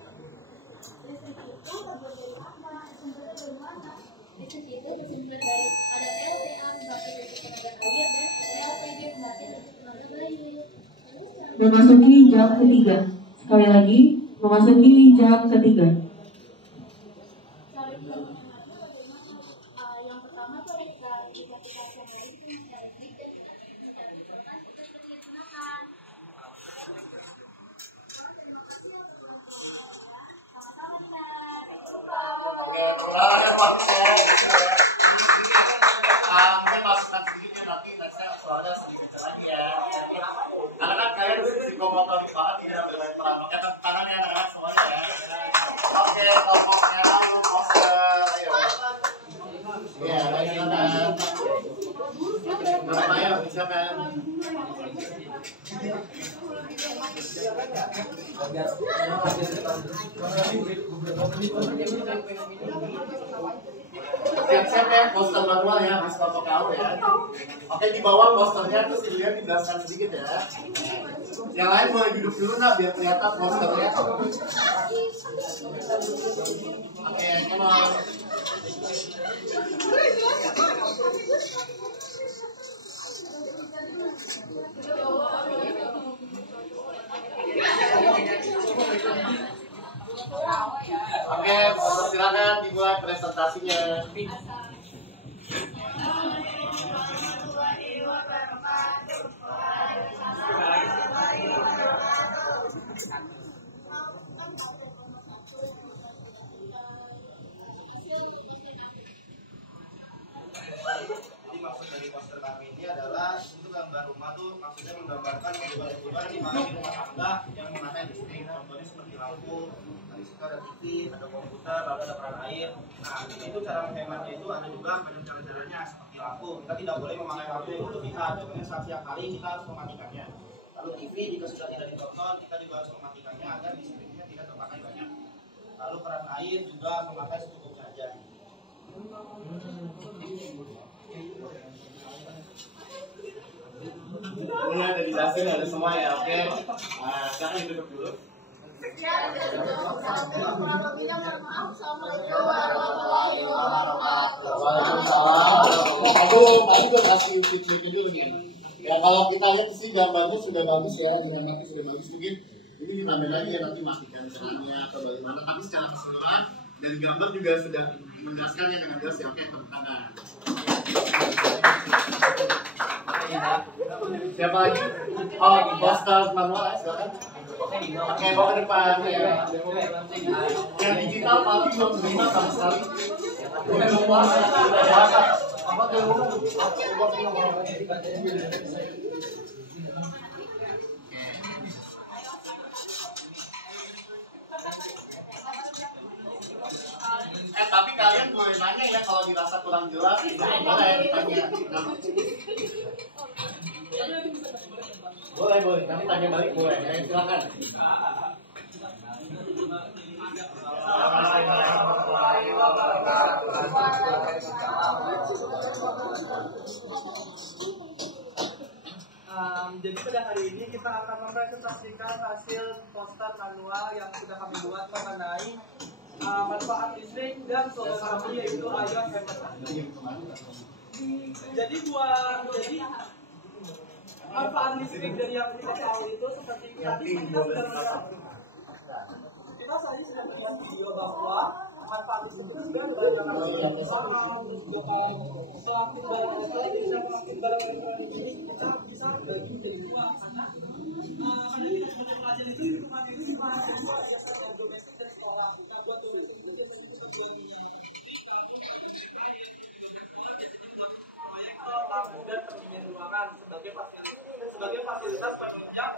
Listrik itu terbuat dari apa? Sumbernya dari mana? Listrik itu bersumber dari ada PLTA pembangkit listrik tenaga air dan LPG pembangkit listrik tenaga bayu. Memasuki jam ketiga. Sekali lagi, memasuki jam ketiga. Yang pertama tuh kita listrik dan kita digunakan kita digunakan. Terima kasih ya sama-sama. Mungkin masukan sedikit ya, nanti nextnya soalnya sedikit lagi ya. Karena kan kalian psikomotorik banget tidak bermain peran. Oke, tepuk tangan ya anak-anak semuanya ya. Oke, kelompoknya lalu poster, ayo. Ya, baik silakan. Berapa ya, silakan. Siap-siap ya, poster manual ya, habis kelompok kau ya. Oke, di bawah posternya terus dilihat dijelaskan sedikit ya. Yang lain boleh duduk dulu nak, biar kelihatan posternya. Oke, come on. Oke, silakan dimulai presentasinya. Jadi maksud dari poster kami ini adalah untuk gambar rumah tuh maksudnya menggambarkan kehidupan di mana di rumah tangga yang menggunakan listrik, contohnya seperti lampu, situ ada TV, ada komputer, lalu ada keran air. Nah, itu cara menghematnya itu ada juga banyak cara-caranya seperti lampu. Kita tidak boleh memakai lampu yang berlebihan. Contohnya setiap kali kita harus mematikannya. Lalu TV jika sudah tidak ditonton, kita juga harus mematikannya agar listriknya tidak terpakai banyak. Lalu keran air juga memakai secukupnya saja. Ini ada dijelasin, ada semua ya, oke. Nah, sekarang ditutup dulu. Kurang lebihnya mohon maaf. Assalamualaikum warahmatullahi wabarakatuh. Waalaikumsalam. Tadi gue kasih feedback dulu nih. Ya kalau kita lihat sih gambarnya sudah bagus ya, dinamatiknya sudah bagus. Mungkin ini ditambah lagi ya, nanti matikan kerannya atau bagaimana. Tapi secara keseluruhan dan gambar juga sudah menjelaskannya dengan jelas ya. Oke, tepuk tangan. Siapa lagi? Oh, poster manual, silakan. Oke, bawa ke depan ya. Yang digital paling belum terima sama sekali. Udah puasa, udah puasa. Apa tuh? Tapi kalian boleh nanya ya kalau dirasa kurang jelas, boleh ditanya. Boleh, nanti tanya balik boleh. Silakan. Jadi pada hari ini kita akan mempresentasikan hasil poster manual yang sudah kami buat mengenai manfaat listrik dan solusi yaitu ion hemat. Jadi manfaat listrik dari yang kita tahu itu seperti tadi kita sudah melihat video bahwa manfaat listrik itu juga selaku barang elektronik bisa melakukan barang elektronik ini kita bisa bagi menjadi dua karena pada kita sebagai pelajar itu hitungan itu cuma jasa domestik dan sekarang kita buat domestik itu biasanya bisa jual minyak tabung air biasanya buat proyek lampu dan pendingin ruangan sebagai fasilitas penunjang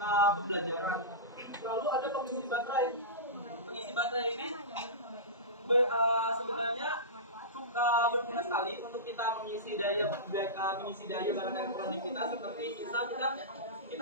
pembelajaran. Lalu ada pengisi baterai. Pengisi baterai ini sebenarnya berguna sekali untuk kita mengisi daya barang elektronik kita. Seperti kita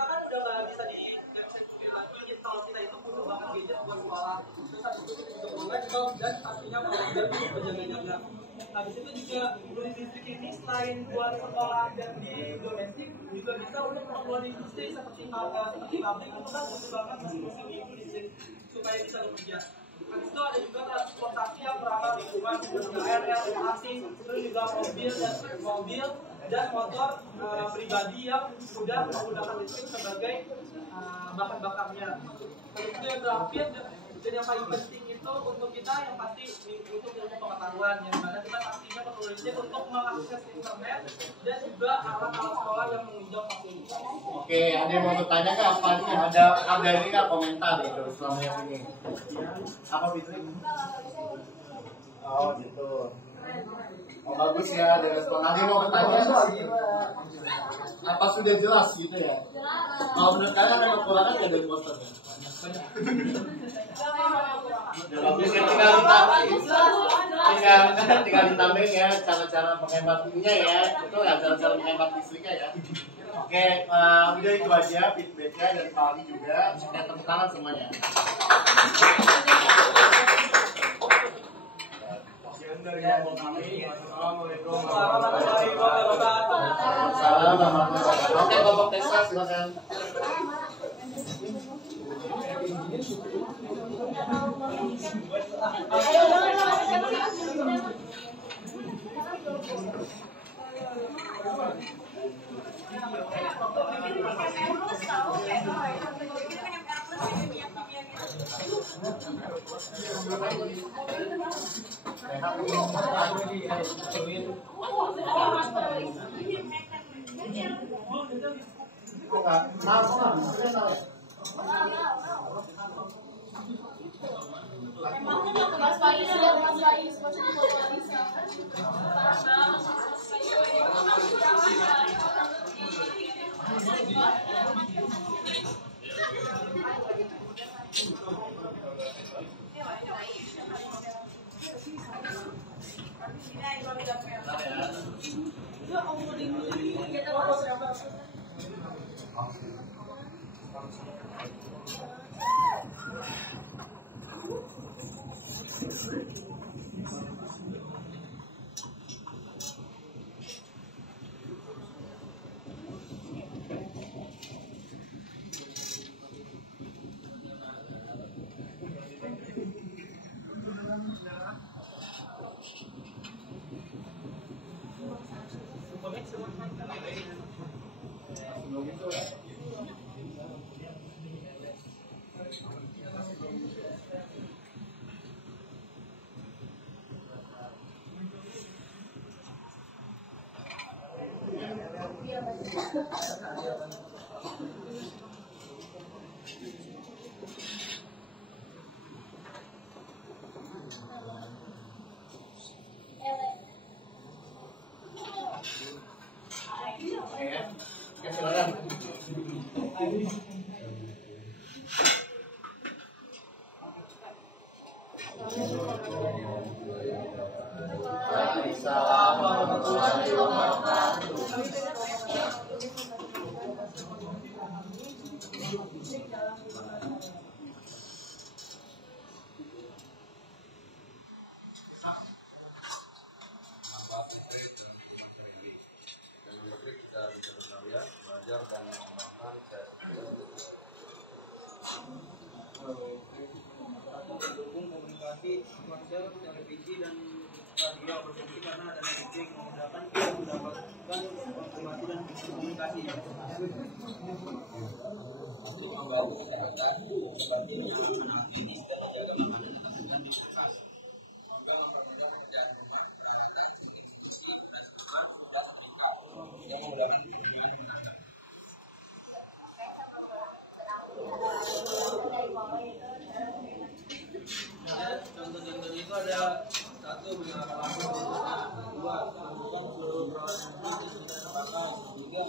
kan udah bisa di website lagi kalau kita itu butuh banget gadget buat sekolah. Terus habis itu kita juga online dan pastinya belajar berjaga-jaga. Habis itu juga beli listrik ini selain buat sekolah dan di domestik juga bisa untuk keperluan industri seperti pabrik itu kan butuh banget mesin itu listrik supaya bisa bekerja. Habis itu ada juga transportasi yang ramah lingkungan seperti KRL, MRT, terus juga mobil dan motor pribadi yang sudah menggunakan listrik sebagai bahan bakarnya. Habis itu yang terakhir dan yang paling penting itu untuk kita yang pasti untuk ilmu pengetahuan yang mana kita pastinya perlu listrik untuk mengakses internet dan juga alat-alat sekolah yang menunjang fasilitas. Oke, ada yang mau bertanya nggak apa nih? Ada ini nggak komentar itu selama yang ini? Apa Fitri? Oh gitu. Oh bagus ya, ada respon. Ada yang mau bertanya? Apa sudah jelas gitu ya? Kalau menurut kalian ada kekurangan nggak dari posternya? Bagus ya, tinggal ditambahin ya cara-cara menghematnya ya. Betul ya, cara-cara menghemat listriknya ya. Oke, udah itu aja feedbacknya dari Pak Ali juga. Kita tepuk tangan semuanya. Assalamualaikum warahmatullahi wabarakatuh. Oke, Bapak Tessa silakan. Emangnya nggak ke Mas Bayu ya, Mas Bayu seperti di foto Alisa. Contoh-contoh itu ada satu mengenalkan langsung, dua menentukan seluruh proses tiga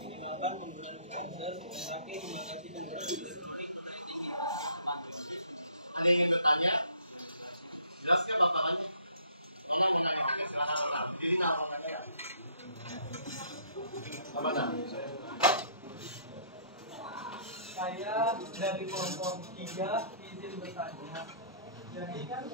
mengenalkan penggunaan proses penyakit dan Ada yang bertanya? Jelas nggak Bapak? Jadi apa Pak? Apa nama? Saya dari kelompok 3 izin bertanya. Jadi kan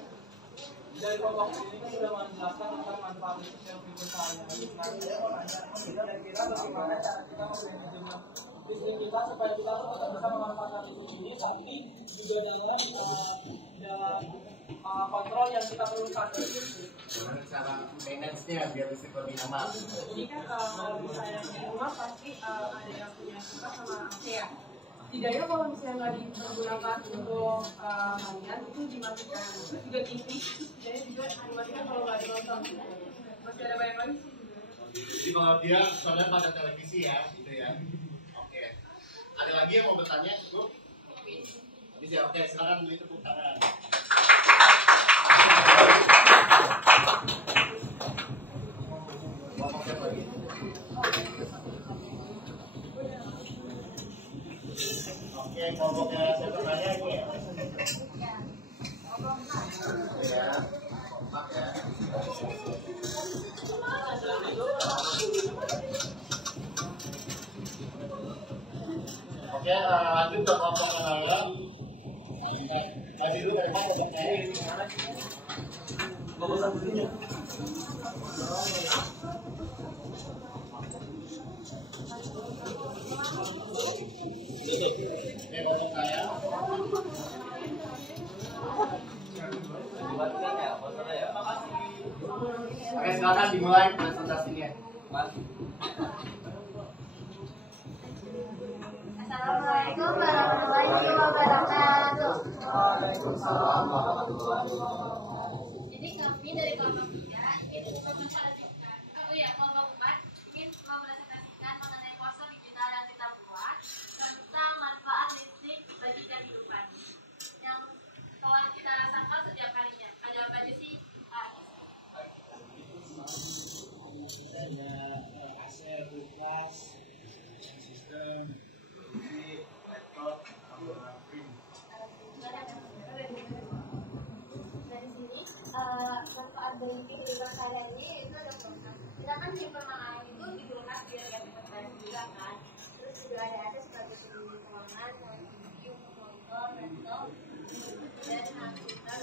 dari kelompok ini kan sudah menjelaskan tentang manfaat listrik yang berikut saya. Nah, saya mau nanya, kira-kira bagaimana cara kita memanajemen listrik kita supaya kita tetap bisa memanfaatkan listrik ini, tapi juga dalam kontrol yang kita perlukan. Gimana cara manage-nya biar listrik lebih aman? Ini kan kalau misalnya di rumah pasti ada yang punya suka sama AC ya. Tidaknya kalau misalnya nggak digunakan untuk harian itu dimatikan. Terus juga TV, tidaknya juga dimatikan kalau nggak ditonton. Masih ada banyak lagi sih. Jadi kalau dia soalnya pada televisi ya, gitu ya. Oke. Ada lagi yang mau bertanya, Bu? Habis ya, oke. Silakan beri tepuk tangan. Oke, kelompoknya saya bertanya ini ya. Ya, kompak ya. Oke, lanjut ke kelompok yang lain. Tadi dulu dari mana bertanya? Bapak satunya. Oke, silakan dimulai presentasinya. Assalamualaikum warahmatullahi wabarakatuh. Waalaikumsalam warahmatullahi wabarakatuh. Jadi kami dari kelompok 3 ingin mempresentasikan, kelompok 4 ingin mempresentasikan mengenai poster digital yang kita buat tentang manfaat listrik bagi kehidupan yang telah kita rasakan setiap harinya. Ada apa aja sih? Ada AC, kulkas, sistem, TV, laptop, sama print. Dari sini manfaat ability kehidupan sehari-hari itu ada kulkas. Kita kan simpen makanan itu di kulkas biar gak cepet juga kan. Terus juga ada AC sebagai pendingin ruangan, sama TV untuk monitor, laptop, dan komputer.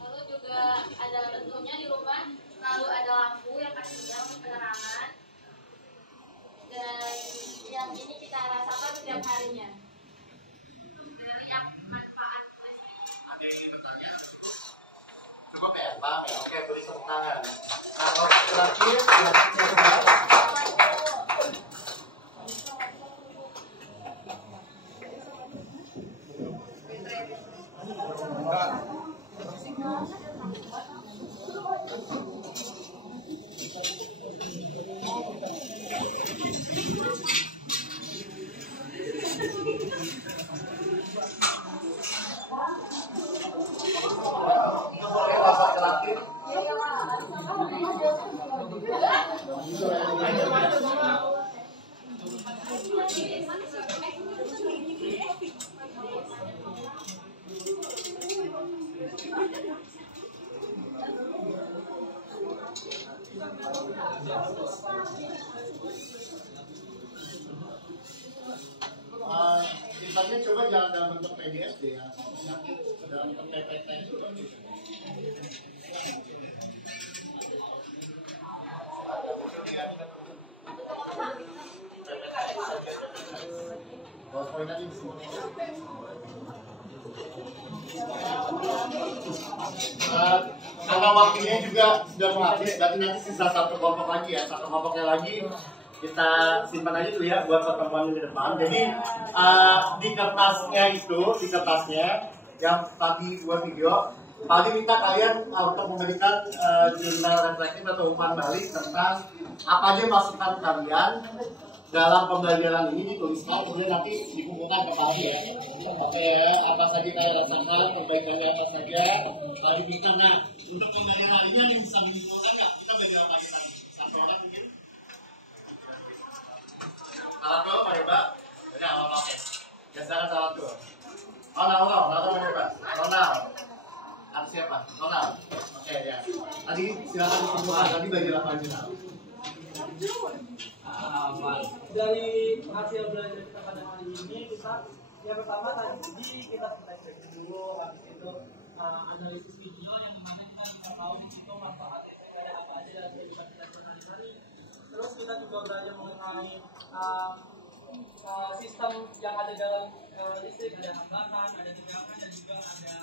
Lalu juga ada tentunya di rumah selalu ada lampu yang kasih sinyal untuk penerangan, dan yang ini kita rasakan setiap harinya. Dari yang manfaat listrik. Ada yang ingin bertanya? Cukup ya, paham ya? Oke, beri tepuk tangan. Nah, kalau terakhir, sifatnya coba jangan dalam bentuk PDF deh ya, nanti dalam bentuk PPT itu kan bisa. Karena waktunya juga sudah mau habis, berarti nanti sisa satu kelompok lagi ya, satu kelompoknya lagi kita simpan aja tuh ya buat pertemuan ke depan. Jadi di kertasnya itu, di kertasnya yang tadi buat video, tadi minta kalian untuk memberikan jurnal reflektif atau umpan balik tentang apa aja masukan kalian dalam pembelajaran ini, dituliskan kemudian nanti dikumpulkan ke kalian ya. Oke ya, apa saja kalian rasakan, perbaikannya apa saja, diberikan. Nah, untuk pembelajaran hari ini ada yang bisa menyimpulkan nggak? Kita belajar apa aja tadi? Satu orang mungkin? Alat dulu, Pak Mbak. Ya, oke. Geserkan alat dulu. Ronald. Ada siapa? Ronald. Oke ya. Tadi silakan dikumpulkan. Tadi belajar apa aja? Dari hasil belajar kita pada hari ini, kita yang pertama tadi kita cek dulu, habis itu analisis video yang mana kita tahu itu manfaatnya ada apa aja dalam kehidupan kita sehari-hari. Terus kita juga belajar mengenai sistem yang ada dalam listrik, ada hambatan, ada tegangan, dan juga ada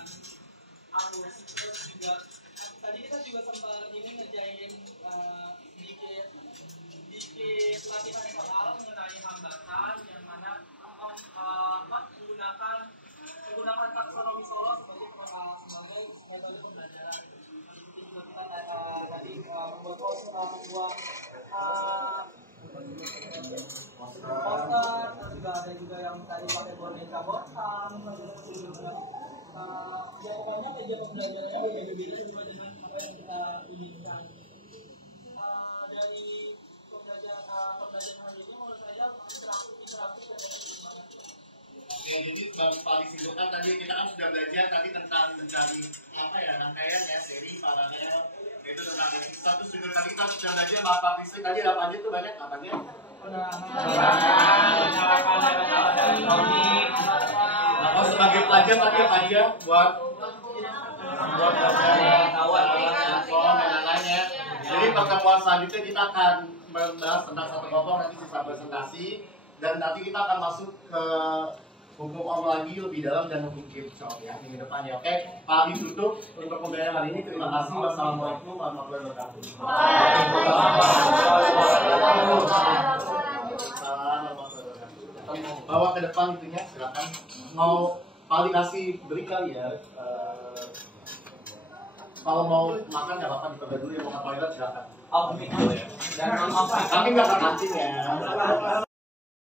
arus. Terus juga tadi kita juga sempat ini ngerjain sedikit latihan soal mengenai hambatan, yang mana menggunakan taksonomi Solo sebagai metode pembelajaran. Seperti juga kita tadi membuat poster, terus juga ada juga yang tadi pakai boneka botam. Ya pokoknya media pembelajarannya berbeda-beda juga dengan apa yang kita inginkan. Dari pembelajaran hari ini menurut saya interaktif dan efektif banget. Oke, jadi paling simpulkan tadi kita kan sudah belajar tadi tentang mencari apa ya, rangkaian ya, seri, paralel, itu tentang resistor. Terus juga tadi kita sudah belajar manfaat listrik tadi apa aja tuh, banyak apa aja? Nah, kalau sebagai pelajar tadi apa aja buat dan lain-lain ya. Jadi pertemuan selanjutnya kita akan membahas tentang satu kelompok, nanti sisa presentasi, dan nanti kita akan masuk ke hukum Ohm lagi lebih dalam dan hukum Kirchhoff ya minggu depan ya. Oke, Pak Ali tutup untuk pembelajaran hari ini. Terima kasih. Wassalamualaikum warahmatullahi wabarakatuh. Bawa ke depan itunya, silakan. Mau Pak Ali kasih beri kali ya. Kalau mau makan nggak apa-apa, dipegang dulu ya. Mau ke toilet silakan. Kami nggak ke kantin ya.